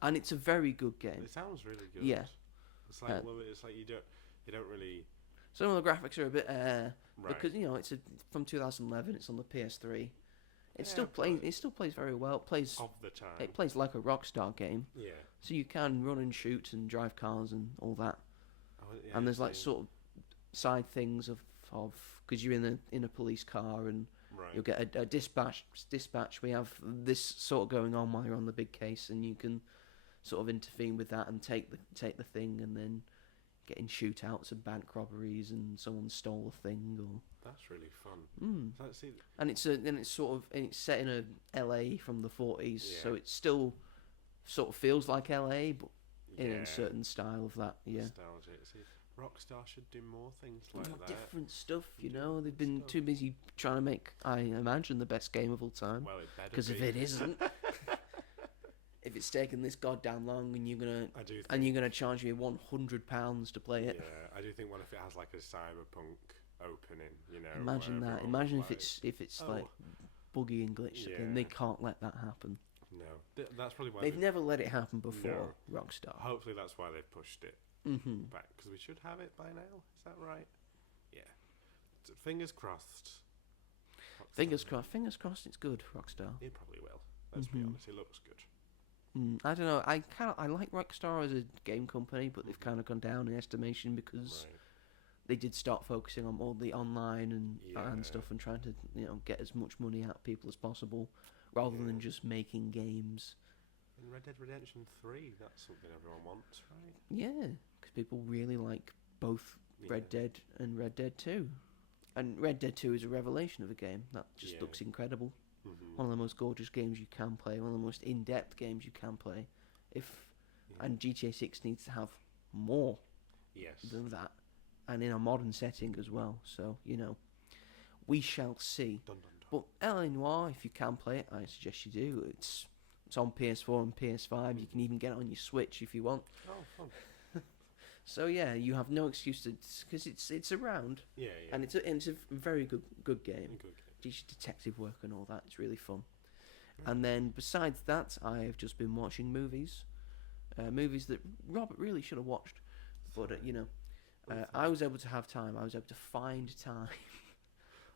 And it's a very good game. It sounds really good. Yeah. It's like it's like you don't really. Some of the graphics are a bit Right. because it's from 2011. It's on the PS3. It still but plays. It still plays very well. It plays. Of the time. It plays like a Rockstar game. Yeah. So you can run and shoot and drive cars and all that. Oh, yeah, And there's like sort of side things of because you're in a police car and right. you'll get a dispatch. We have this sort of going on while you're on the big case, and you can sort of intervene with that and take the thing, and then get in shootouts and bank robberies and someone stole a thing or. That's really fun. And it's set in a LA from the 40s, Yeah. so it still sort of feels like LA, but in Yeah. a certain style of that. Yeah. Nostalgia. See, Rockstar should do more things like that. Different stuff, they've been too busy trying to make, I imagine, the best game of all time. Well, it better Because be. if it isn't, if it's taken this goddamn long and you're I gonna charge me £100 to play it, Yeah, I do think. Well, if it has like a cyberpunk opening, imagine where that. everyone Imagine was if it's oh, like buggy and glitched again. They Yeah. can't let that happen. No, that's probably why They've never let it happen before. No. Rockstar. Hopefully, that's why they've pushed it Mm-hmm. back, because we should have it by now. Is that right? Yeah. Fingers crossed. Fingers crossed. It's good, Rockstar. It probably will. Let's be honest. It looks good. I don't know. I like Rockstar as a game company, but they've kind of gone down in estimation because Right. they did start focusing on all the online and Yeah. stuff and trying to get as much money out of people as possible. rather than just making games. In Red Dead Redemption 3, that's something everyone wants, right? Yeah, because people really like both Red Dead and Red Dead 2. And Red Dead 2 is a revelation of a game. That just looks incredible. Mm-hmm. One of the most gorgeous games you can play. One of the most in-depth games you can play. And GTA 6 needs to have more than that. And in a modern setting as well. So, we shall see. Dun, dun, dun. But L.A. Noire, if you can play it, I suggest you do. It's on PS4 and PS5. You can even get it on your Switch if you want. Oh, fun. So yeah, you have no excuse to, because it's around. Yeah. And it's a very good game. Good game. Teaches detective work and all that. It's really fun. And then besides that, I have just been watching movies. Movies that Robert really should have watched, but I was able to have time. I was able to find time,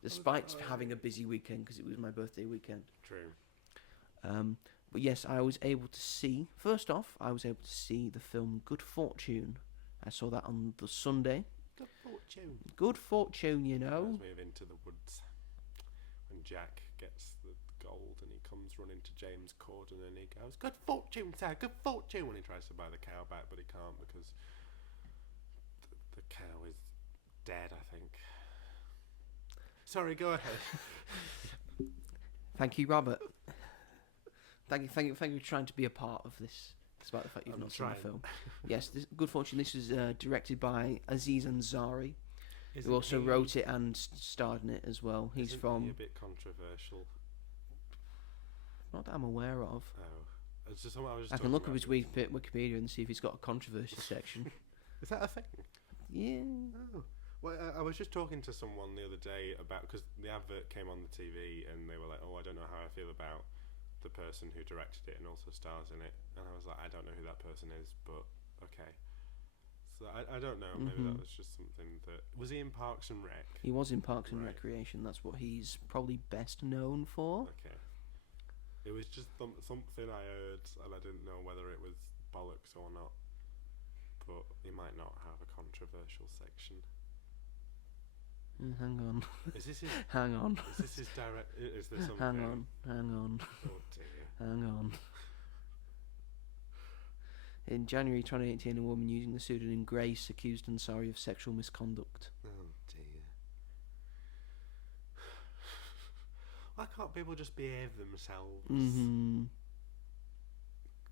despite having a busy weekend because it was my birthday weekend. True. But yes, I was able to see. First off, I was able to see the film Good Fortune. I saw that on the Sunday. Good Fortune. Good Fortune, Reminds me of Into the Woods, when Jack gets the gold and he comes running to James Corden and he goes, "Good fortune, sir, good fortune," when he tries to buy the cow back, but he can't because the cow is dead, I think. Sorry, go ahead. Thank you, Robert. Thank you for trying to be a part of this, despite the fact you've not seen the film. Yes, Good Fortune. This was directed by Aziz Ansari, who also wrote it and starred in it as well. He's from. He a bit controversial? Not that I'm aware of. Oh, it's just I was. I can look up his Wikipedia and see if he's got a controversy section. Is that a thing? Yeah. Oh. Well, I was just talking to someone the other day about, because the advert came on the TV and they were like, "Oh, I don't know how I feel about the person who directed it and also stars in it," and I was like, I don't know who that person is, but okay. So I don't know. Maybe that was just something that was he in Parks and Rec. He was in Parks and Recreation. That's what he's probably best known for. Okay. It was just something I heard, and I didn't know whether it was bollocks or not. But he might not have a controversial section. Hang on. Is this his? Hang on. Is this his direct? Is there something? Hang on. Oh dear. Hang on. In January 2018, a woman using the pseudonym Grace accused Ansari of sexual misconduct. Oh dear. Why can't people just behave themselves? Mm-hmm.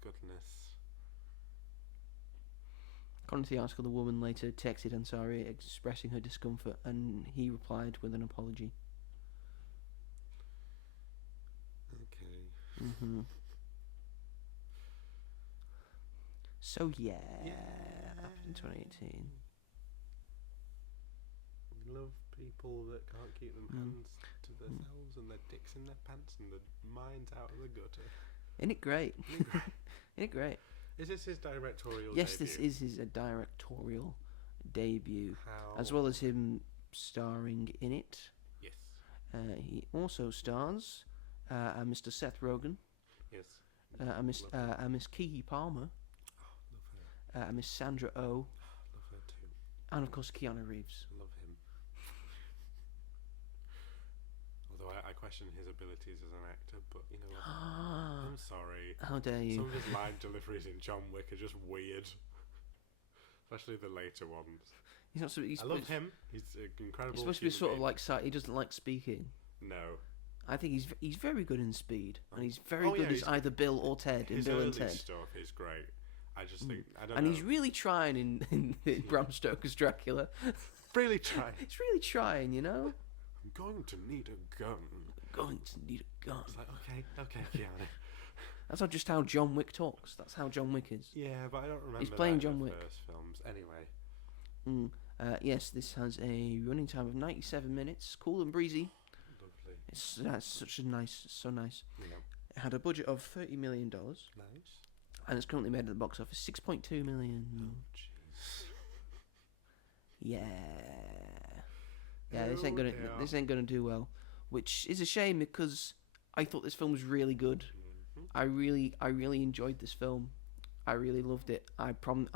Goodness. According to the article, the woman later texted Ansari expressing her discomfort, and he replied with an apology. Okay. Mm-hmm. So yeah, happened in 2018. We love people that can't keep them hands to themselves and their dicks in their pants and their minds out of the gutter. Isn't it great? Isn't it great? Is this his directorial debut? Yes, this is his directorial debut, How? as well as him starring in it. Yes. He also stars Mr. Seth Rogen, Miss Keke Palmer, Love her. Miss Sandra Oh, Love her too. and of course Keanu Reeves. Love him. Although I question his abilities as an actor, but you know what? I'm sorry. How dare you? Some of his line deliveries in John Wick are just weird. Especially the later ones. He's not. I love him. He's incredible. He's supposed to be sort of like he doesn't like speaking. No. I think he's very good in Speed, and he's very good he's as either Bill or Ted in Bill and Ted. His stuff is great. I just think I don't and know. he's really trying in Bram Stoker's Dracula. Really trying. He's really trying, you know. I'm going to need a gun. Going to need a gun. It's like okay, Keanu. That's not just how John Wick talks. That's how John Wick is. Yeah, but I don't remember. He's playing John in the Wick. First films, anyway. Yes, this has a running time of 97 minutes. Cool and breezy. Lovely. That's such a nice, so nice. Yeah. It had a budget of $30 million, Nice. and it's currently made at the box office $6.2 million. Oh jeez. Yeah. Yeah, this ain't gonna do well, which is a shame because I thought this film was really good. Mm-hmm. I really enjoyed this film. I really loved it. I'm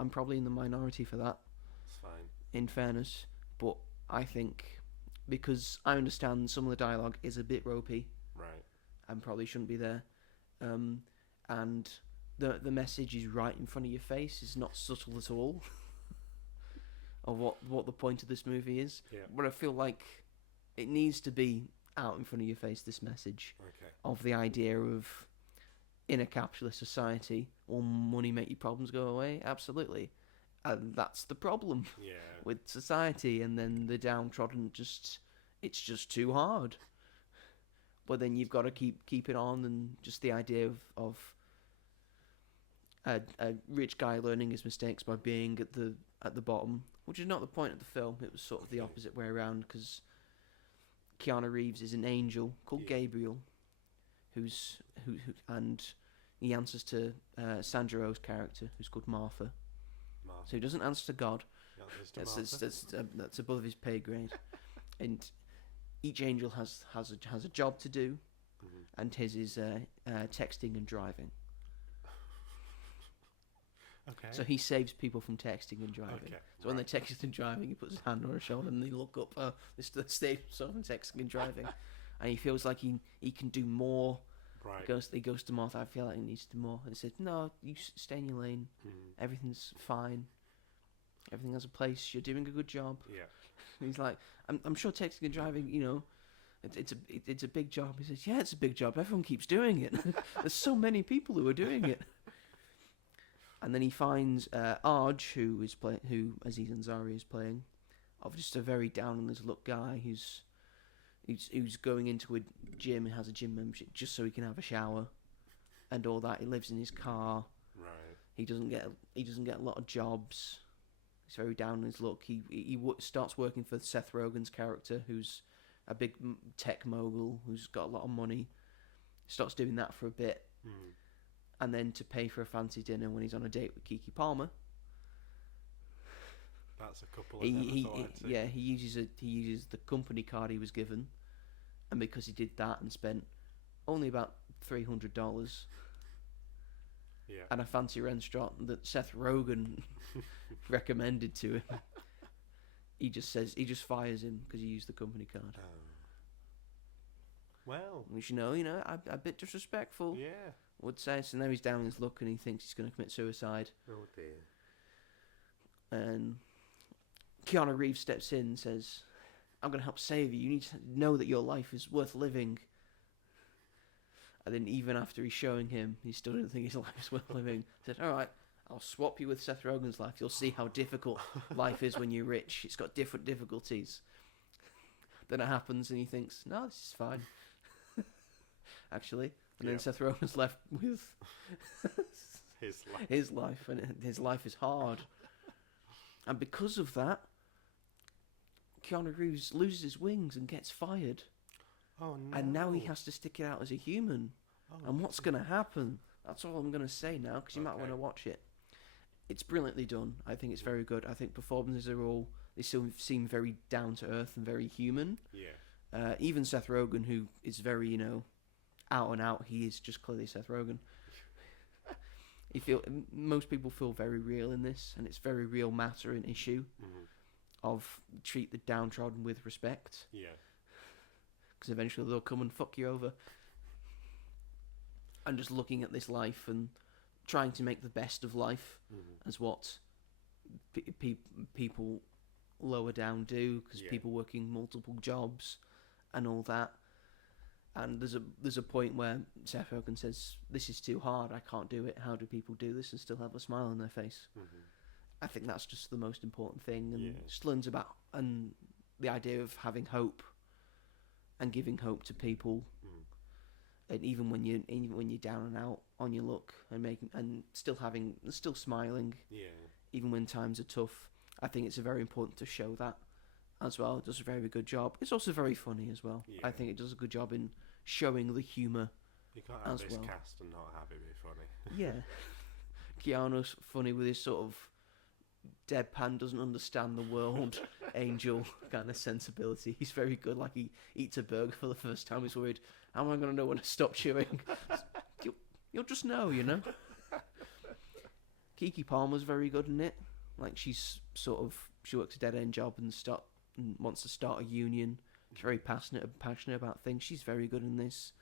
probably in the minority for that, It's fine. in fairness, but I think because I understand some of the dialogue is a bit ropey, Right. and probably shouldn't be there. And the message is right in front of your face. It's not subtle at all. Of what the point of this movie is. Yeah. But I feel like it needs to be out in front of your face, this message of the idea of, in a capitalist society, will money make your problems go away? Absolutely. And that's the problem with society. And then the downtrodden, it's just too hard. But then you've got to keep it on, and just the idea of a rich guy learning his mistakes by being at the bottom, which is not the point of the film. It was sort of the opposite way around, because Keanu Reeves is an angel called Gabriel, who and he answers to Sandra Oh's character, who's called Martha. So he doesn't answer to God. That's above his pay grade. And each angel has a job to do, and his is texting and driving. Okay. So he saves people from texting and driving. Okay, so when they're texting and driving, he puts his hand on her shoulder and they look up. This is the stage of texting and driving, and he feels like he can do more. Right. He goes to Martha. I feel like he needs to do more, and he says, "No, you stay in your lane. Everything's fine. Everything has a place. You're doing a good job." Yeah. And he's like, "I'm sure texting and driving, it's a big job." He says, "Yeah, it's a big job. Everyone keeps doing it. There's so many people who are doing it." And then he finds Arj, who Aziz Ansari is playing, of just a very down on his luck guy who's going into a gym and has a gym membership just so he can have a shower, and all that. He lives in his car. Right. He doesn't get a lot of jobs. He's very down on his luck. He starts working for Seth Rogen's character, who's a big tech mogul who's got a lot of money. Starts doing that for a bit. And then to pay for a fancy dinner when he's on a date with Keke Palmer. That's a couple I never thought I'd see. Yeah, he uses the company card he was given, and because he did that and spent only about $300 at a fancy restaurant that Seth Rogen recommended to him, he just fires him because he used the company card. Well, which a bit disrespectful. Yeah. Would say. So now he's down on his luck and he thinks he's going to commit suicide. Oh dear. And Keanu Reeves steps in and says, "I'm going to help save you. You need to know that your life is worth living." And then even after he's showing him, he still didn't think his life is worth living. He said, "All right, I'll swap you with Seth Rogen's life. You'll see how difficult life is when you're rich. It's got different difficulties." Then it happens and he thinks, "No, this is fine." Actually. And then Seth Rogen's left with his life, and his life is hard. And because of that, Keanu Reeves loses his wings and gets fired. Oh no! And now he has to stick it out as a human. And what's going to happen? That's all I'm going to say now, because you might want to watch it. It's brilliantly done. I think it's very good. I think performances are all, they still seem very down to earth and very human. Yeah. Even Seth Rogen, who is very, out and out, he is just clearly Seth Rogen. Most people feel very real in this, and it's very real matter and issue of treat the downtrodden with respect. Yeah. Because eventually they'll come and fuck you over. And just looking at this life and trying to make the best of life as what people lower down do, because people working multiple jobs and all that. And there's a point where Seth Rogen says, "This is too hard. I can't do it. How do people do this and still have a smile on their face?" I think that's just the most important thing, and just learns about and the idea of having hope and giving hope to people, and even when you're down and out on your luck, and still smiling, even when times are tough. I think it's very important to show that as well. It does a very good job. It's also very funny as well. I think it does a good job in showing the humour. You can't have this cast and not have it be funny. Yeah. Keanu's funny with his sort of deadpan, doesn't understand the world, angel kind of sensibility. He's very good. Like, he eats a burger for the first time. He's worried, how am I going to know when to stop chewing? You'll just know, Keke Palmer's very good in it. Like, she works a dead-end job and wants to start a union. She's very passionate about things. She's very good in this.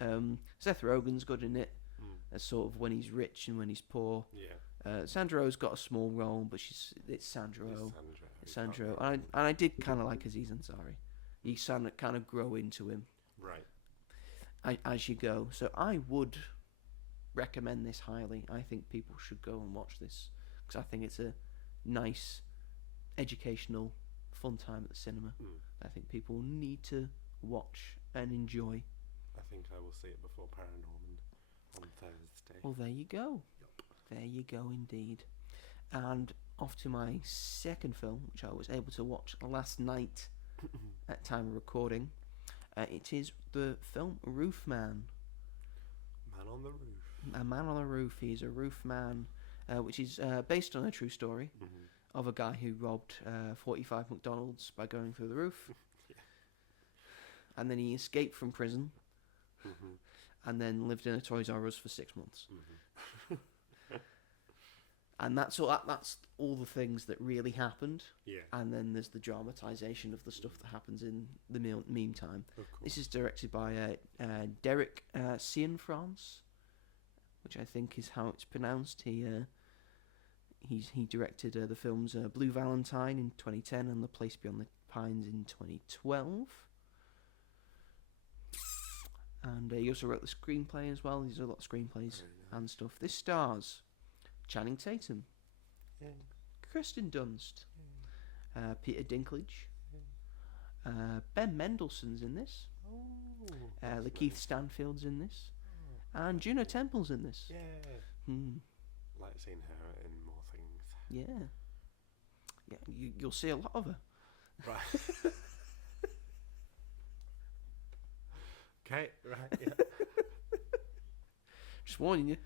Seth Rogen's good in it, Mm. as sort of when he's rich and when he's poor. Yeah. Sandra Oh's got a small role, but it's Sandra It's Oh. Sandra. It's Sandra Oh. And I did kind of like Aziz Ansari. You kind of grow into him Right. as you go. So I would recommend this highly. I think people should go and watch this because I think it's a nice, educational, fun time at the cinema. I think people need to watch and enjoy. I think I will see it before Paranorman on Thursday. Well, there you go. Yup. There you go, indeed. And off to my second film, which I was able to watch last night at time of recording. It is the film Roofman. Man on the Roof. A man on the roof. He's a roof man, which is based on a true story of a guy who robbed 45 McDonald's by going through the roof. Yeah. And then he escaped from prison and then lived in a Toys R Us for 6 months. And that's all the things that really happened. Yeah. And then there's the dramatization of the stuff that happens in the meantime. Of course. This is directed by Derek Cianfrance, which I think is how it's pronounced. He directed the films Blue Valentine in 2010 and The Place Beyond the Pines in 2012. And he also wrote the screenplay as well. He's a lot of screenplays and stuff. This stars Channing Tatum, Yeah. Kirsten Dunst, Peter Dinklage, Ben Mendelsohn's in this, Oh. Lakeith Stanfield's in this, and Juno Temple's in this. Yeah. Like seeing her in more things. Yeah. You'll see a lot of her. Right. Okay. Right. Yeah. Just warning you.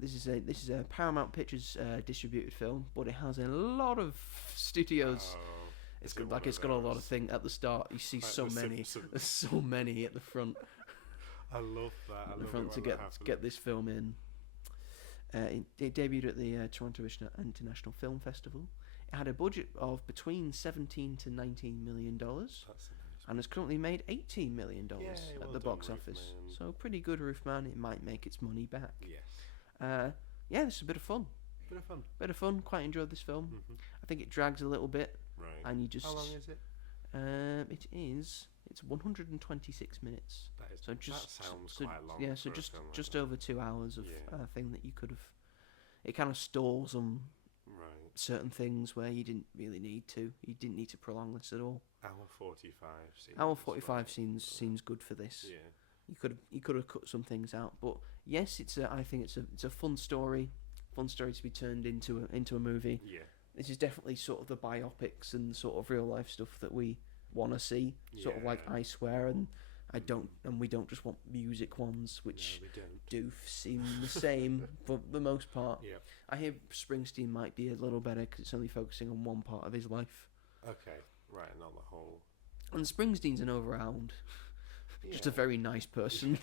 This is a Paramount Pictures distributed film, but it has a lot of studios. Oh, It's is it got one of a lot of those? thing at the start. You see Like so The many. Simpsons? There's so many at the front. I love that. I At the love front it to when that happens. get this film in. It debuted at the Toronto International Film Festival. It had a budget of between $17 to $19 million, That's a nice and has currently made $18 million Yay, at well the done, box office. Roofman. So pretty good, Roofman. It might make its money back. Yes. Yeah, this is a bit of fun. Bit of fun. Quite enjoyed this film. Mhm. I think it drags a little bit, Right. and you just. How long is it? It's 126 minutes. That is. So just that sounds so, quite long. yeah, so for a just film like just that. over 2 hours of Yeah. thing that you could have. It kind of stalls on Right. certain things where you didn't really need to. You didn't need to prolong this at all. Hour 45. Seems Hour 45 right. seems good for this. Yeah. You could have cut some things out, but yes, I think it's a fun story to be turned into a movie. Yeah. This is definitely sort of the biopics and sort of real life stuff that we want to see. Sort of like Yeah. I Swear and we don't just want music ones, which No, we don't. do seem the same for the most part. Yeah. I hear Springsteen might be a little better because it's only focusing on one part of his life. Okay. Right. Not the whole. And Springsteen's an all-round, just a Yeah. very nice person.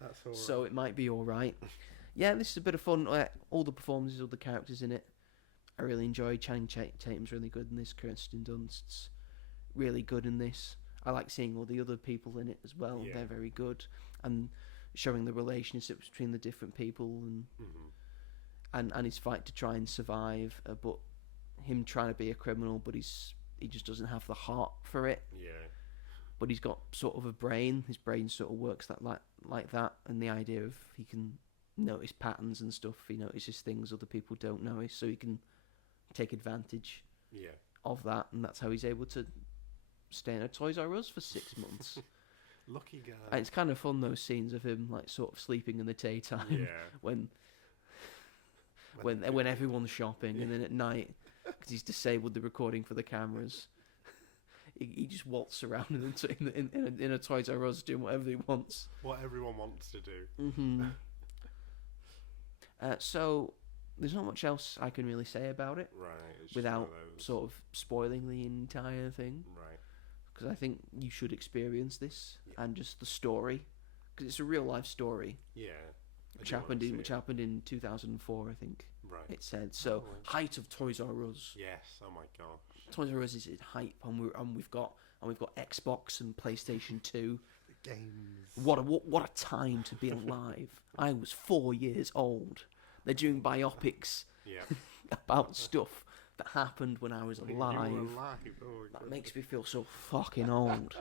That's all right. So it might be all right. Yeah, this is a bit of fun. All the performances, all the characters in it, I really enjoyed. Channing Tatum's really good in this. Kirsten Dunst's really good in this. I like seeing all the other people in it as well. Yeah. They're very good, and showing the relationships between the different people Mhm. and his fight to try and survive. But him trying to be a criminal, but he just doesn't have the heart for it. Yeah. But he's got sort of a brain. His brain sort of works like that, and the idea of he can notice patterns and stuff. He notices things other people don't notice, so he can take advantage Yeah. of that, and that's how he's able to stay in a Toys R Us for 6 months. Lucky guy. And it's kind of fun, those scenes of him like sort of sleeping in the daytime Yeah. when the everyone's shopping, and then at night, because he's disabled the recording for the cameras, he just waltzes around in a Toys R Us doing whatever he wants. What everyone wants to do. Mm-hmm. So there's not much else I can really say about it Right. It's just without one of those. sort of spoiling the entire thing, Right. because I think you should experience this Yeah. and just the story, because it's a real life story Yeah. I which do wanna see happened it. in 2004, I think Right. it said. So Oh, right. height of Toys R Us. Yes. Oh my gosh. Toys R Us is at hype, and we've got and we've got Xbox and PlayStation 2. The games. What a time to be alive. I was 4 years old. They're doing biopics Yeah. about stuff that happened when I was You were alive. alive. Oh, That makes me feel so fucking old.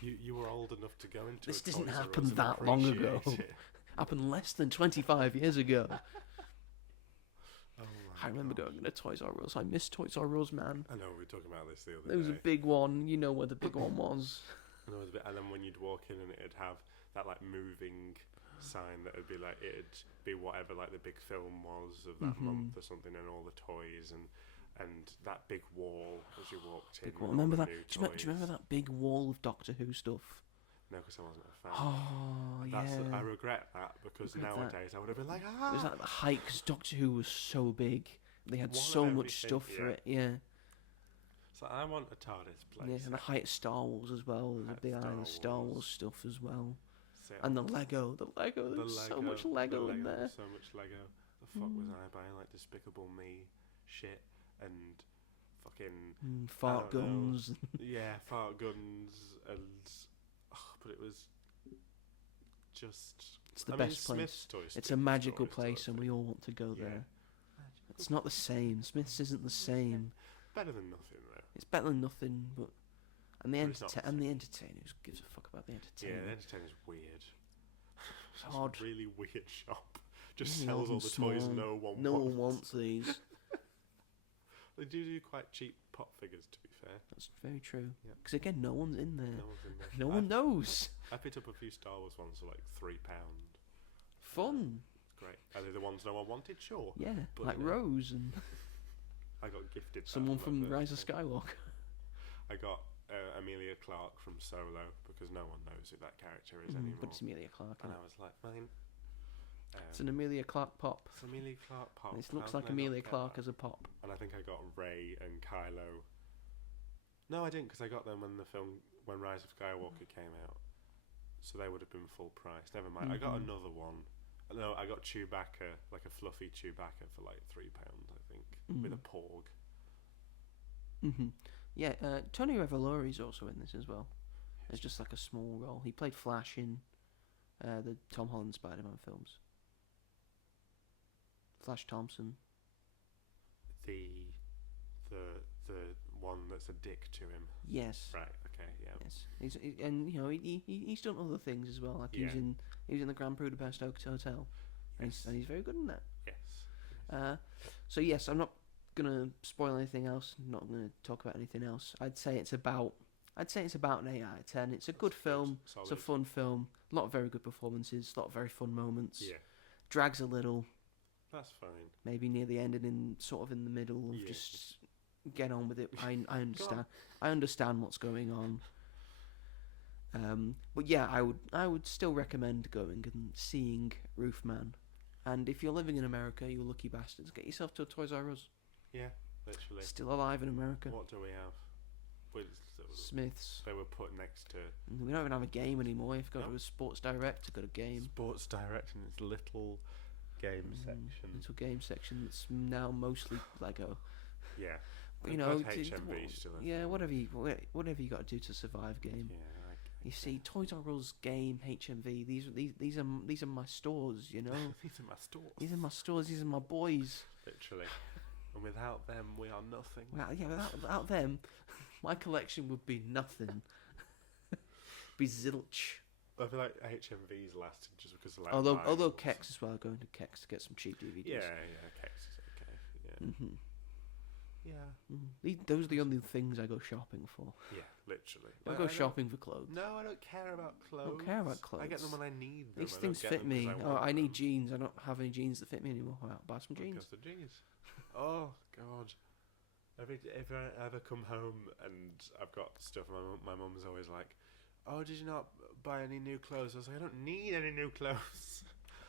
You were old enough to go into This a didn't Toys R happen Us and that long ago. appreciate it. Happened less than 25 years ago. Oh I remember God. going to Toys R Us. I miss Toys R Us, man. I know we were talking about this the other There was a day. big one. You know where the big one was. And, there was a bit, and then when you'd walk in and it'd have that like moving sign that would be like it'd be whatever like the big film was of that month or something, and all the toys and that big wall as you walked in. Big one. with all Remember the that? new Do you remember toys. that big wall of Doctor Who stuff? No, because I wasn't a fan. Oh, yeah. I regret that because Regret that. nowadays I would have been like, It was ah. at the height because Doctor Who was so big. They had One so of much everything, stuff for yeah. it. Yeah. So I want a TARDIS place. Yeah, and the height of Star Wars as well. There's a Height of big Star eye of Star Wars. Wars stuff as well. So And the Lego. There's so much Lego in there. So much Lego. The fuck was I buying like Despicable Me shit and fucking Fart don't know. guns. yeah, fart guns and but it was just It's the I mean, best place. Smith's Toy It's Store a magical is sort place, of and thing. we all want to go Yeah. there. It's not the same. Smith's isn't the same. Better than nothing though. It's better than nothing, but and the But it's not the entertainer. Who gives a fuck about the Yeah, entertainer? the entertainer's weird. It's hard. A really weird shop. Just Really sells old all and the toys small. no one No wants. one wants these. They do quite cheap pop figures, to be fair. That's very true. Yeah. Because again, no one's in there. No one's in there. No one knows. I picked up a few Star Wars ones for like £3. Fun. Great. Are they the ones no one wanted? Sure. Yeah, But, like you know, Rose and I got gifted that someone for my from Rise of birthday. Skywalker. I got Amelia Clarke from Solo because no one knows who that character is Mm, anymore. but it's Amelia Clarke. And innit? I was like, fine. It's an Amelia Clarke pop. It's Amelia Clarke pop. It How looks did like I not Amelia get Clarke that? as a pop. And I think I got Rey and Kylo. No, I didn't, because I got them when Rise of Skywalker came out. So they would have been full price. Never mind. I got Mhm. another one. No, I got Chewbacca, like a fluffy Chewbacca for like £3, I think, with a porg. Yeah, Tony Revolori's also in this as well. It's just like a small role. He played Flash in the Tom Holland Spider-Man films. Flash Thompson. The one that's a dick to him. Yes. Right. Okay. Yeah. Yes. And you know he's done other things as well. Like he was Yeah. in the Grand Budapest Hotel, and he's very good in that. Yes. So yes, I'm not gonna spoil anything else. I'm not gonna talk about anything else. I'd say it's about an 8 out of 10. It's a good film. Solid. It's a fun film. A lot of very good performances. A lot of very fun moments. Yeah. Drags a little, That's fine. maybe near the end and in sort of in the middle. Of Yeah. Just get on with it. I understand. I understand what's going on. But yeah, I would still recommend going and seeing Roofman. And if you're living in America, you lucky bastards, get yourself to a Toys R Us. Yeah. Literally. Still alive in America. What do we have? Smiths. They were put next to We don't even have a game anymore. If you go No. to a Sports Direct, you've got a game. Sports Direct and its little game section. Little game section that's now mostly Lego. Yeah. But, And you know, plus HMV still. yeah, whatever you got to do to survive, game. Yeah. You see, Toys R Us, game, HMV. These are my stores. You know, These are my stores. these are my stores. These are my boys. Literally. And without them, we are nothing. Well, yeah, without them, my collection would be nothing. Be zilch. I feel like HMV's lasted just because of like. Although vinyls. Kex as well, going to Kex to get some cheap DVDs. Yeah, Kex is okay. Yeah. Mm-hmm. Yeah. Those are the only things I go shopping for. Yeah, literally. I go shopping for clothes. No, I don't care about I clothes. don't care about clothes. I get them when I need them. These I don't things get fit them 'cause me. I Oh, want I need them. jeans. I don't have any jeans that fit me anymore. I'll buy some jeans. Because the jeans. Oh God. If I ever come home and I've got stuff, my mum's always like, "Oh, did you not buy any new clothes?" I was like, "I don't need any new clothes.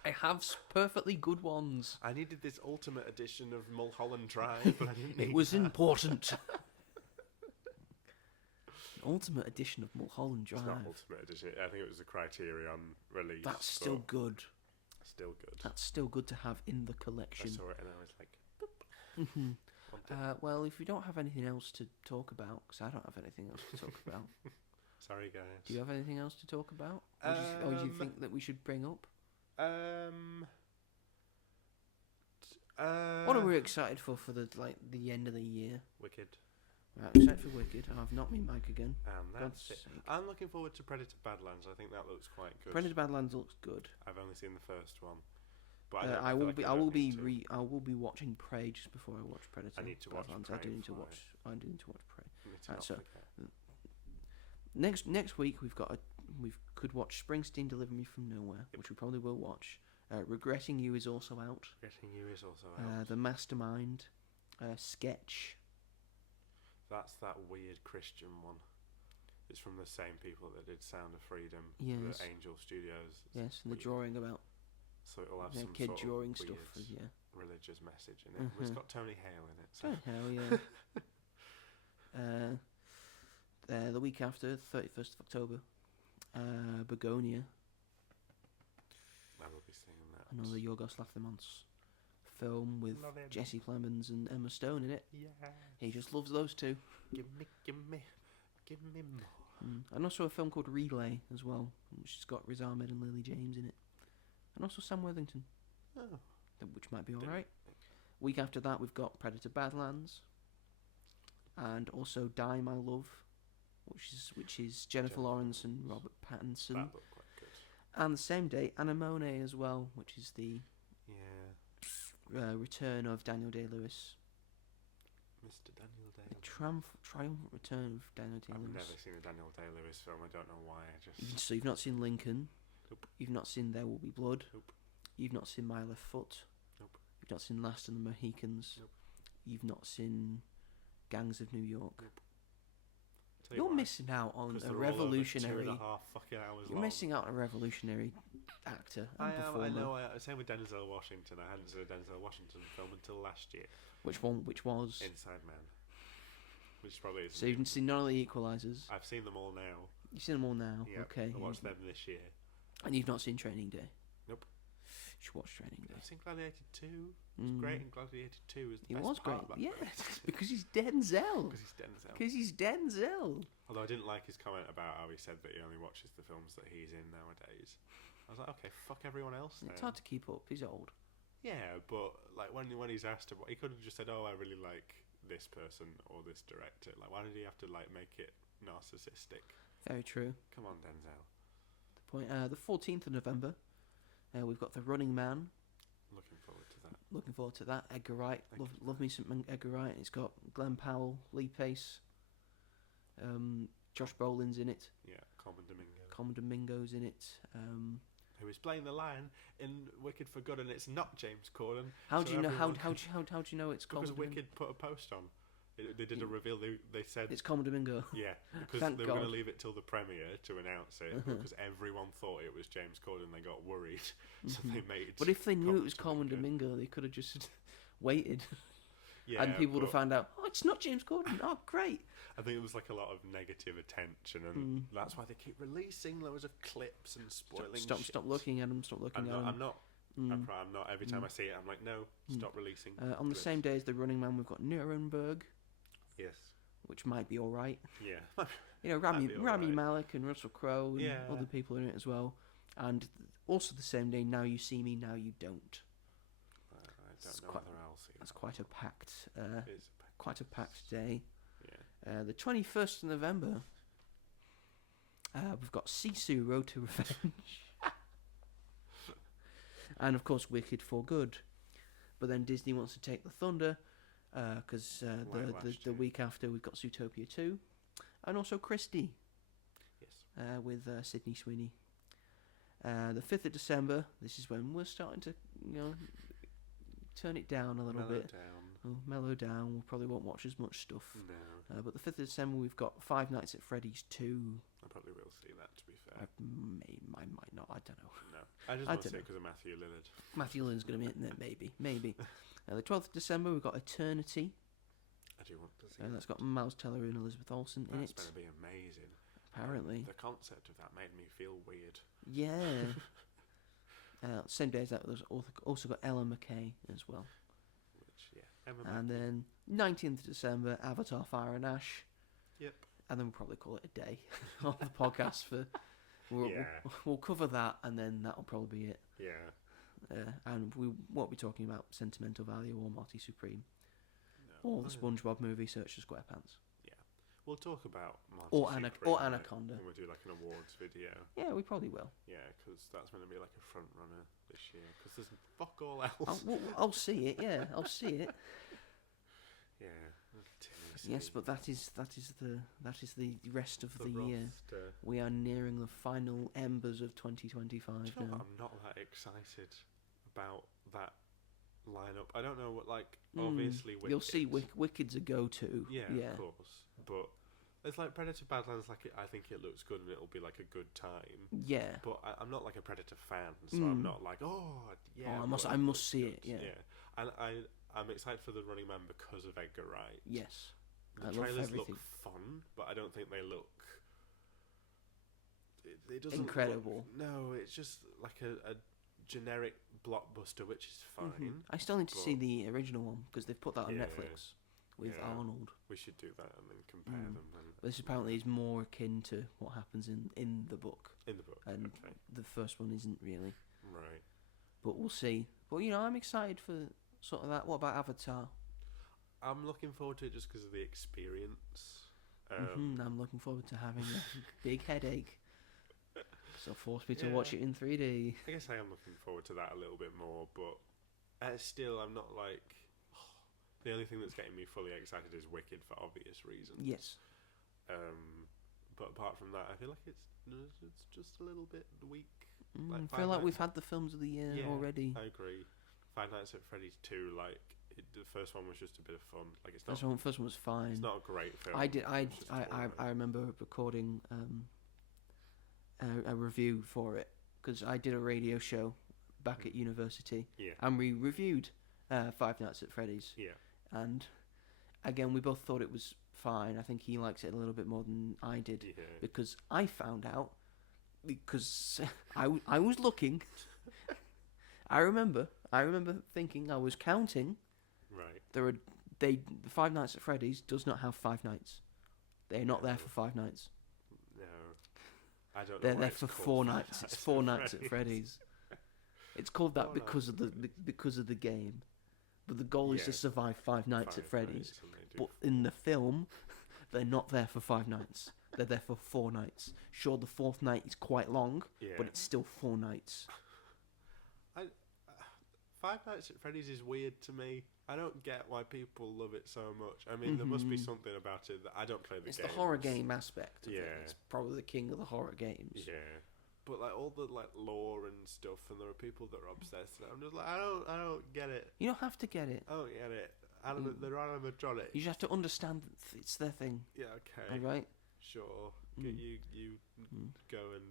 I have perfectly good ones. I needed this ultimate edition of Mulholland Drive, but I didn't need It was that." important. Ultimate edition of Mulholland It's Drive. not ultimate edition. I think it was a Criterion release. That's still but good. still good. That's still good to have in the I collection. saw it and I was like, Mhm. want Well, if we don't have anything else to talk about, because I don't have anything else to talk about. Sorry, guys. Do you have anything else to talk about? Or do you think that we should bring up? What are we excited for the end of the year? Wicked. Right, except for Wicked. I've not me mic again. And that's God's it. sake. I'm looking forward to Predator Badlands. I think that looks quite good. Predator Badlands looks good. I've only seen the first one, but I will be watching Prey just before I watch Predator. I need to watch Badlands. Prey I do need to before watch Prey. need to Right, not so- forget. Next week we could watch Springsteen Deliver Me from Nowhere, Yep. which we probably will watch. Regretting You is also out. Getting You is also out. The Mastermind, Sketch. That's that weird Christian one. It's from the same people that did Sound of Freedom. Yes. The Angel Studios. Yes, and the weird. drawing about So it'll have the some kid sort drawing of weird stuff. Yeah. religious message in it. It's Mhm. got Tony Hale in it. So. Oh, hell yeah. The week after, 31st of October, Begonia, I will be seeing that. another Yorgos Lanthimos film with Love him. Jesse Plemons and Emma Stone in it. Yeah. He just loves those two. Give me more. And also a film called Relay as well, which has got Riz Ahmed and Lily James in it. And also Sam Worthington, Oh. which might be Didn't alright. think. Week after that, we've got Predator Badlands, and also Die My Love, which is Jennifer Lawrence and Robert Pattinson. That looked quite good. And the same day, Anemone as well, which is the Yeah. return of Daniel Day-Lewis. Mr. Daniel Day. The triumphant return of Daniel I've Day-Lewis. never seen a Daniel Day-Lewis film. I don't know why. I just. So you've not seen Lincoln. Nope. You've not seen There Will Be Blood. Nope. You've not seen My Left Foot. Nope. You've not seen Last of the Mohicans. Nope. You've not seen Gangs of New York. Nope. Tell you You're why. missing out on 'Cause a they're all over revolutionary. 2.5 fucking hours You're long. missing out on a revolutionary actor and I am. performer. I know. Same with Denzel Washington. I hadn't seen a Denzel Washington film until last year. Which one? Which was? Inside Man. Which probably isn't. So you've seen none of the Equalizers. I've seen them all now. You've seen them all now. Yeah. Okay. I watched them this year. And you've not seen Training Day. Nope. You should watch Training Day. I've seen Gladiator 2. It was great, and Gladiator 2 was the It best was part great. about Yeah, Gladiator 2. because he's Denzel. Because he's Denzel. Because he's Denzel. Although I didn't like his comment about how he said that he only watches the films that he's in nowadays. I was like, okay, fuck everyone else then. It's hard to keep up. He's old. Yeah, but like when he's asked about, he could have just said, "Oh, I really like this person or this director." Like, why did he have to like make it narcissistic? Very true. Come on, Denzel. The 14th of November, we've got The Running Man. Looking forward to that. Looking forward to that. Edgar Wright. Thank you for Love that. me some Edgar Wright. It's got Glenn Powell, Lee Pace, Josh Brolin's in it. Yeah, Common Domingo. Common Domingo's in it. Who is playing the lion in Wicked for Good, and it's not James Corden. How So do you know? everyone How do you know it's Because Common Domingo? Wicked put a post on. They did a reveal. They said, It's Common Domingo. yeah, because Thank they were going God. to leave it till the premiere to announce it, Uh-huh. because everyone thought it was James Corden. They got worried, so they made. But if they knew it was Common Common Domingo. Domingo, they could have just waited, Yeah, and people would have but found out. Oh, it's not James Corden. Oh, great. I think it was like a lot of negative attention, and Mm. that's why they keep releasing loads of clips and spoiling. Stop shit. looking at them. Stop looking I'm at not. them. I'm not. Mm. I'm not. Every time I see it, I'm like, no, stop releasing. On the clips. same day as The Running Man, we've got Nuremberg, Yes. which might be all right. Yeah. You know, Rami Might be all right. Malek and Russell Crowe and Yeah. other people in it as well. And also the same day, Now You See Me, Now You Don't. I It's don't know quite- whether I'll see. That's quite a packed, It is quite a packed day. Yeah. The 21st of November, we've got Sisu, Road to Revenge. And of course, Wicked for Good. But then Disney wants to take the thunder, because Like last the year. week after we've got Zootopia 2. And also Christie, Yes. with Sydney Sweeney. The 5th of December, this is when we're starting to, turn it down a little Mellow bit. down. We'll mellow down. We probably won't watch as much stuff. No, But the 5th of December, we've got Five Nights at Freddy's 2. I probably will see that. To be fair. I might not. I don't know. No, I just I want to don't see know. it because of Matthew Lillard. Matthew Lynn's going to be in there, maybe. The 12th of December, we've got Eternity. I do want to see That's got Miles Teller and Elizabeth Olsen in That's it. going to be amazing. Apparently. The concept of that made me feel weird. Yeah. Same day as that, there's also got Ella McKay as well. much. Yeah. Emma And Mackey. then 19th December, Avatar: Fire and Ash. Yep. And then we'll probably call it a day on the podcast for. We'll cover that, and then that'll probably be it. Yeah. And we won't be talking about Sentimental Value or Marty Supreme No. or the SpongeBob movie Search for SquarePants. We'll talk about Marty Or Supreme, Anaconda. When we do like an awards video. Yeah, we probably will. Yeah, because that's going to be like a front runner this year. Because there's fuck all else. I'll see it. Yeah, I'll see it. Yeah. Yes, but that is the rest of the year. roster. We are nearing the final embers of 2025 Do you know now. what? I'm not that excited about that lineup. I don't know what, like, Mm, obviously Wicked. You'll see Wicked's a go-to. Yeah, Yeah. of course. But it's like Predator Badlands, like, I think it looks good and it'll be like a good time. Yeah. But I'm not like a Predator fan, so I'm not like, yeah. I must see it. Yeah. And I'm excited for the Running Man because of Edgar Wright. Yes. The I love trailers everything. look fun, but I don't think they look. It doesn't Incredible. No, it's just like a generic blockbuster, which is fine. Mhm. I still need to see but- the original one because they've put that on Yeah. Netflix with Yeah. Arnold. We should do that and then compare Mm. them then. This apparently is more akin to what happens in the book, In the book. and Okay. the first one isn't really. Right. But we'll see. But I'm excited for sort of that. What about Avatar? I'm looking forward to it just because of the experience. I'm looking forward to having a big headache. So force me to Yeah. watch it in 3D. I guess I am looking forward to that a little bit more, but still, I'm not like. The only thing that's getting me fully excited is Wicked for obvious reasons. Yes. But apart from that, I feel like it's just a little bit weak. I Five feel like Nights- we've had the films of the year already. I agree. Five Nights at Freddy's 2, like the first one was just a bit of fun. Like it's not. First one was fine. It's not a great film. I it's just boring. remember recording a review for it because I did a radio show back at university, Yeah. and we reviewed Five Nights at Freddy's. Yeah. And again, we both thought it was fine. I think he likes it a little bit more than I did Yeah. because I found out because I was looking. I remember thinking I was counting. Right. Five Nights at Freddy's does not have 5 nights. They're not there for 5 nights. No. I don't know. They're why there it's for called 4 Five nights. It's 4 nights at Freddy's. It's called that 4 because of the game. But the goal is to Yeah. survive 5 nights at Freddy's. Nights and they do But in the film, they're not there for 5 nights. They're there for 4 nights. Sure, the 4th night is quite long, Yeah. but it's still 4 nights. Five Nights at Freddy's is weird to me. I don't get why people love it so much. I mean, there must be something about it that I don't play the It's games. the horror game aspect of it. Yeah. It's probably the king of the horror games. Yeah. But like all the like lore and stuff, and there are people that are obsessed. And I'm just like, I don't get it. You don't have to get it. I don't get it. They're animatronics. You just have to understand that it's their thing. Yeah. Okay. Alright? Sure. Mm. You go and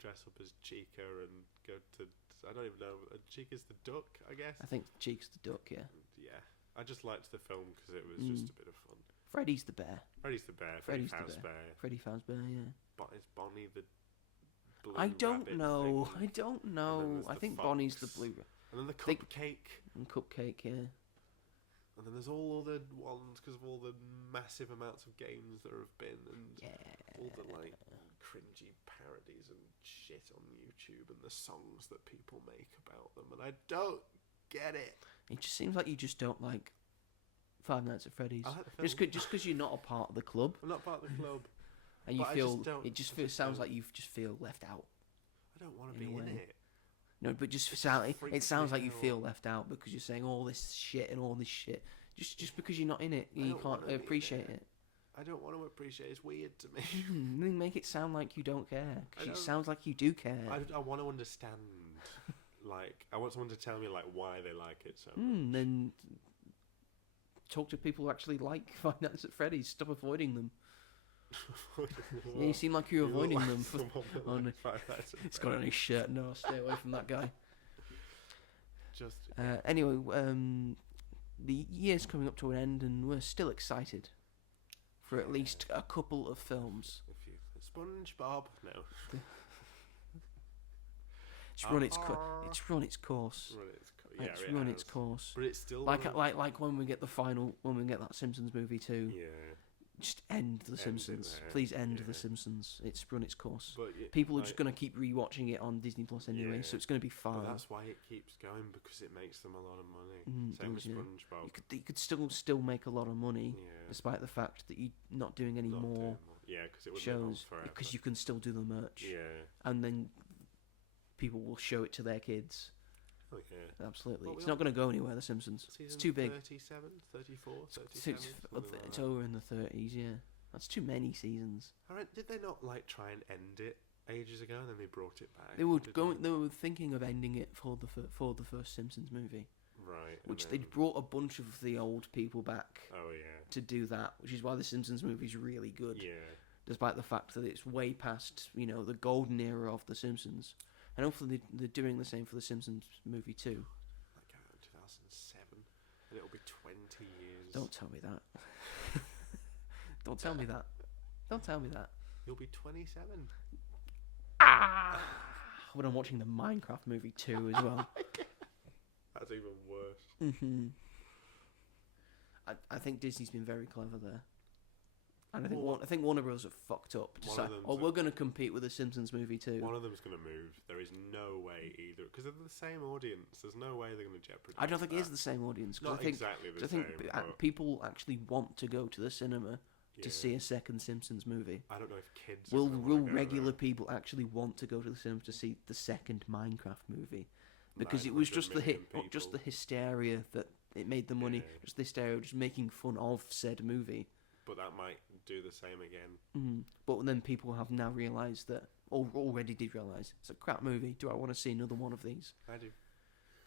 dress up as Chica and go to. I don't even know. Chica's the duck, I guess. I think Cheek's the duck, yeah. Yeah. I just liked the film because it was Mm. just a bit of fun. Freddy's the bear. Freddy's the bear. Freddy's Freddy the Fazbear. Freddy Fazbear, yeah. But is Bonnie the blue I don't rabbit know. thing? I don't And then know. there's I the think Bonnie's the fox. blue And then the Think- cupcake. and cupcake, yeah. And then there's all other ones because of all the massive amounts of games there have been and all the like cringy parodies and shit on YouTube and the songs that people make about them, and I don't get it. It just seems like you just don't like Five Nights at Freddy's. I like the film. Just because you're not a part of the club, I'm not part of the club. and you But I feel just don't- it just I feels, just sounds don't- like you just feel left out. I don't want to In be a in way. it. No, but just It sound, just it freaks sounds me like you out. feel left out because you're saying all this shit and all this shit. Just because you're not in it, I you don't can't wanna be appreciate there. it. I don't want to appreciate it. It's weird to me. Then make it sound like you don't care. I Because it don't- sounds like you do care. I want to understand. Like, I want someone to tell me like why they like it so much. Then talk to people who actually like Five Nights at Freddy's. Stop avoiding them. Yeah, you seem like you're You look avoiding like them. For, someone that oh, no. likes Five Nights at It's got on his shirt. No, stay away from that guy. Just Anyway, the year's coming up to an end, and we're still excited for at least a couple of films. if you SpongeBob, no. It's run its course. Well, It's it run has. its course. But it's still Like when we get when we get that Simpsons movie too. yeah. Just end The Simpsons. there, Please end yeah. The Simpsons. It's run its course. But People are just going to keep rewatching it on Disney Plus anyway, Yeah. so it's going to be fine. But that's why it keeps going, because it makes them a lot of money. Same with Yeah. SpongeBob. You could still make a lot of money, Yeah. despite the fact that you're not doing any Not doing more Yeah, because it would live on shows, forever. because you can still do the merch, Yeah. and then people will show it to their kids. Oh, yeah. Absolutely, Well, it's we not going to go anywhere. The Simpsons. It's Season too big. 37, 34, It's, 37, it's, something like it's that. over in the 30s. Yeah, that's too many seasons. Did they not try and end it ages ago, and then they brought it back? They were didn't They were thinking of ending it for the first Simpsons movie, Right. which and they'd then- brought a bunch of the old people back Oh yeah. to do that, which is why the Simpsons movie is really good. Yeah. Despite the fact that it's way past, the golden era of The Simpsons. And hopefully they're doing the same for The Simpsons movie too. Like 2007, and it'll be 20 years. Don't tell me that. Don't tell me that. Don't tell me that. You'll be 27. When I'm watching the Minecraft movie too as well. That's even worse. I think Disney's been very clever there. And Well, I think Warner Bros. Have fucked up. To one say, of them's we're going to compete with the Simpsons movie too. One of them's going to move. There is no way either, because they're the same audience. There's no way they're going to jeopardize. I don't think that. it is the same audience. 'Cause Not I think, exactly the I think same. But people actually want to go to the cinema to yeah. see a second Simpsons movie. I don't know if kids. Will are gonna wanna go regular there. people actually want to go to the cinema to see the second Minecraft movie? Because it 900 was just the million not just the people. hysteria that it made the money, Yeah. just the hysteria of just making fun of said movie. But that might do the same again. But then people have now realised that, or already did realise, it's a crap movie. Do I want to see another one of these? I do.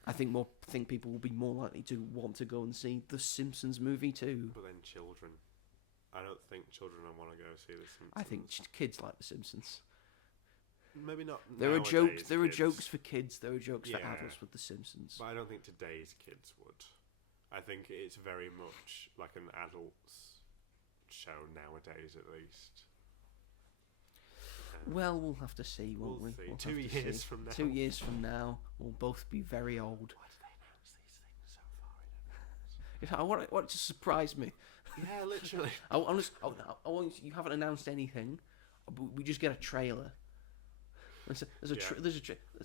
I think people will be more likely to want to go and see the Simpsons movie too. But then children. I don't think children will want to go see the Simpsons. I think kids like the Simpsons. Maybe not. There are nowadays jokes. There are kids, jokes for kids. There are jokes for Yeah. adults with the Simpsons. But I don't think today's kids would. I think it's very much like an adult's show nowadays, at least. Well, we'll have to see, won't We'll we? see. We'll 2 have to years see. from now. 2 years from now, we'll both be very old. Why do they announce these things so far in advance? I want it to surprise me. Yeah, literally. I want you haven't announced anything. But we just get a trailer. There's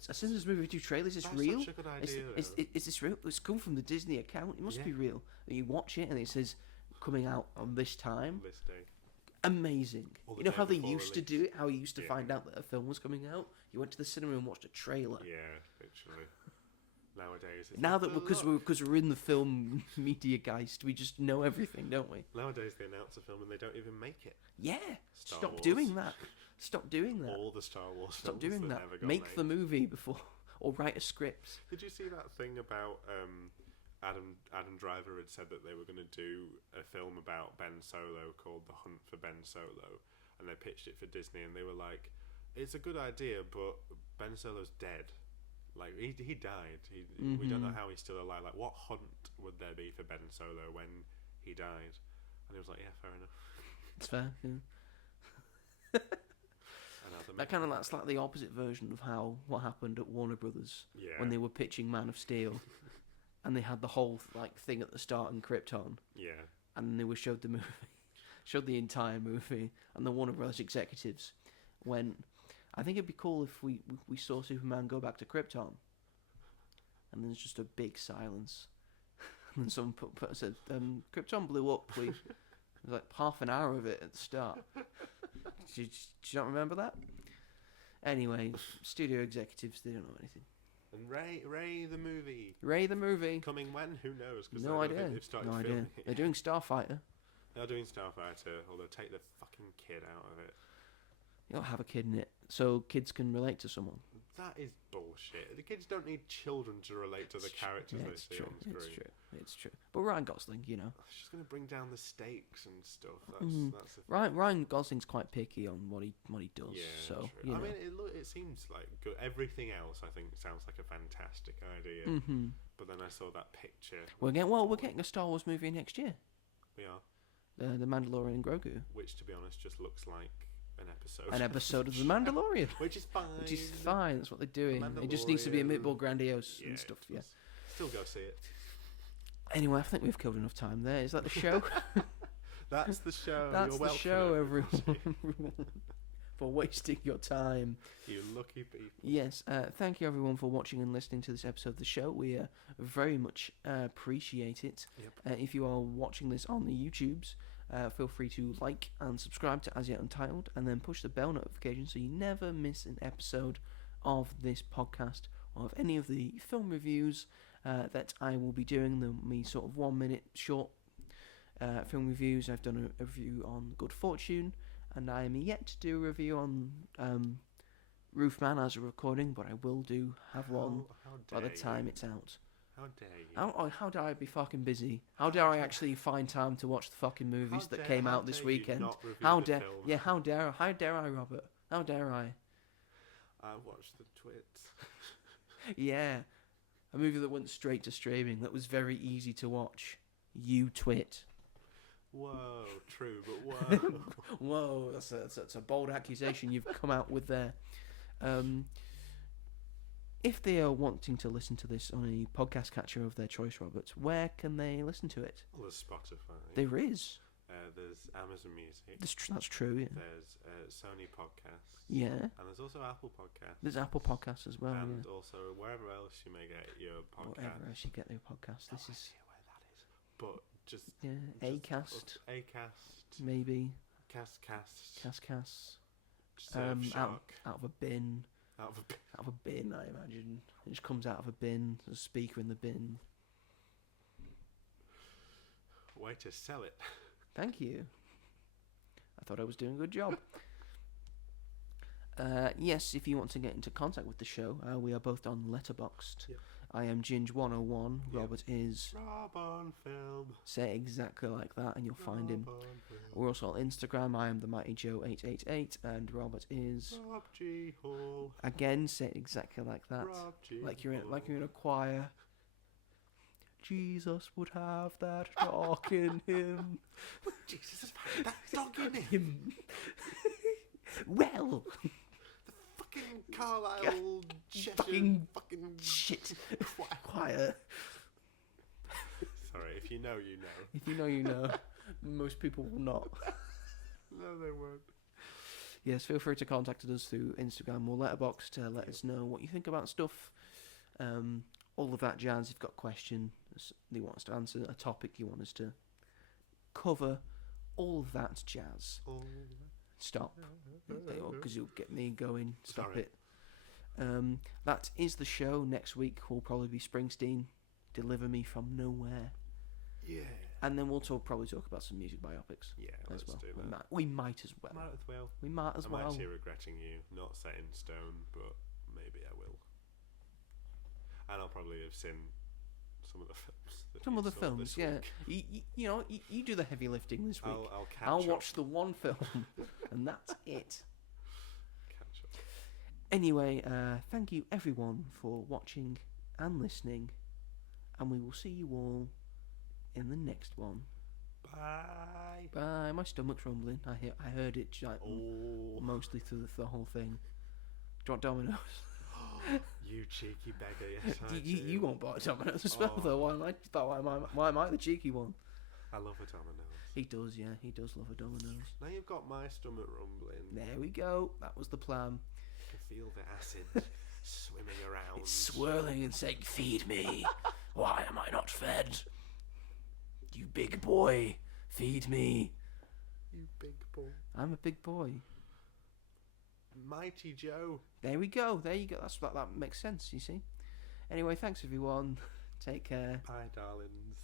a Simpsons movie 2 trailer. Is this That's real? such a good idea, Is this real? It's come from the Disney account. It must Yeah. be real. And you watch it and it says coming out on this time. This day. Amazing. Or the You know day how they before used to release. do it? How you used to Yeah. find out that a film was coming out? You went to the cinema and watched a trailer. Yeah, literally. Nowadays, it's Now like, that because we're in the film media geist, we just know everything, don't we? Nowadays they announce a film and they don't even make it. Yeah. Star Stop Wars. doing that. Stop doing that. All the Star Wars Stop films doing that. never got Make made. the movie before, or write a script. Did you see that thing about Adam Driver had said that they were going to do a film about Ben Solo called The Hunt for Ben Solo, and they pitched it for Disney, and they were like, "It's a good idea, but Ben Solo's dead. Like he died. We don't know how he's still alive. Like what hunt would there be for Ben Solo when he died?" And he was like, "Yeah, fair enough." It's fair. Yeah. That's like the opposite version of what happened at Warner Brothers Yeah. when they were pitching Man of Steel, and they had the whole thing at the start in Krypton, Yeah. and then they were showed the movie, showed the entire movie, and the Warner Brothers executives went, "I think it'd be cool if we saw Superman go back to Krypton," and then there's just a big silence, and then someone said, "Krypton blew up. It was like half an hour of it at the start." Do you not remember that? Anyway, studio executives, they don't know anything. And Ray the movie Ray the movie. coming when? Who knows? 'Cause No I don't idea. think they've started No idea. filming it. They're doing Starfighter. They're doing Starfighter, although take the fucking kid out of it. You don't have a kid in it, so kids can relate to someone. That is bullshit. The kids don't need children to relate to the characters they see on screen. It's true. But Ryan Gosling, It's just going to bring down the stakes and stuff. That's the thing. Ryan Gosling's quite picky on what he does. Yeah, so true. you I know. mean, it seems like good. Everything else, I think, sounds like a fantastic idea. But then I saw that picture. We're getting a Star Wars movie next year. We are, The Mandalorian and Grogu. which to be honest, just looks like an episode. An episode of The Mandalorian. which is fine. Which is fine. That's what they're doing. It just needs to be a bit more grandiose Yeah, and stuff. it Yeah. does. Still go see it. Anyway, I think we've killed enough time there. Is that the show? That's the show. That's You're the welcome, show, everybody. everyone. For wasting your time. You lucky people. Yes, thank you everyone for watching and listening to this episode of the show. We very much appreciate it. Yep. If you are watching this on the YouTubes, feel free to like and subscribe to As Yet Untitled, and then push the bell notification so you never miss an episode of this podcast or of any of the film reviews that I will be doing. They'll be sort of 1 minute short film reviews. I've done a review on Good Fortune, and I am yet to do a review on Roofman as a recording, but I will have one by the time it's out. How dare you? How dare I be fucking busy? How dare I actually find time to watch the fucking movies that came out this weekend? How dare I, Robert? How dare I? I watched the Twits. Yeah, a movie that went straight to streaming that was very easy to watch. You twit. Whoa, true, but whoa. Whoa, that's a bold accusation you've come out with there. If they are wanting to listen to this on a podcast catcher of their choice, Robert, where can they listen to it? Well, there's Spotify. There is. There's Amazon Music. That's true, yeah. There's Sony Podcasts. Yeah. And there's also Apple Podcasts. There's Apple Podcasts as well, And yeah. also wherever else you may get your podcast. Wherever else you get your podcast. No This is... idea where that is. But just... Yeah, Acast. Acast. Maybe. Cast. Cast. Surfshark. Out of a bin. Out of a bin. Out of a bin, I imagine. It just comes out of a bin. There's a speaker in the bin. Way to sell it. Thank you. I thought I was doing a good job. Yes, if you want to get into contact with the show, we are both on Letterboxd. Yep. I am Ginge101. Yep. Robert is... robonfilm. Say it exactly like that and you'll find him. Robonfilm. We're also on Instagram. I am the Mighty Joe 888 and Robert is... robghall. Again, say it exactly like that. Like you're in a choir. Jesus would have that dog in him. Jesus has found that dog in him. Well... Fucking Carlisle fucking shit. Choir. Sorry, if you know, you know. If you know, you know. Most people will not. No, they won't. Yes, feel free to contact us through Instagram or Letterboxd to let us know what you think about stuff. All of that jazz. If you've got a question you want us to answer, a topic you want us to cover, all of that jazz. Stop. Because you'll get me going. Stop Sorry. it. That is the show. Next week will probably be Springsteen, Deliver Me From Nowhere. Yeah. And then we'll probably talk about some music biopics. Yeah, as let's well. do that. We might as well. Might as well. We might as I'm well. actually regretting you not set in stone, but maybe I will. And I'll probably have seen some of the films. Some of the films, yeah. You do the heavy lifting this week. I'll watch the one film, and that's it. Catch up. Anyway, thank you everyone for watching and listening, and we will see you all in the next one. Bye. Bye. My stomach's rumbling. I heard it mostly through the whole thing. Do you want Domino's? You cheeky beggar, yes I do. You won't buy Domino's as well, though. Why am I the cheeky one? I love a Domino's. He does, yeah. He does love a Domino's. Now you've got my stomach rumbling. There we go. That was the plan. I can feel the acid swimming around. It's swirling and saying, feed me. Why am I not fed? You big boy, feed me. You big boy. I'm a big boy. Mighty Joe. There we go. There you go. That makes sense, you see. Anyway, thanks everyone. Take care. Bye, darlings.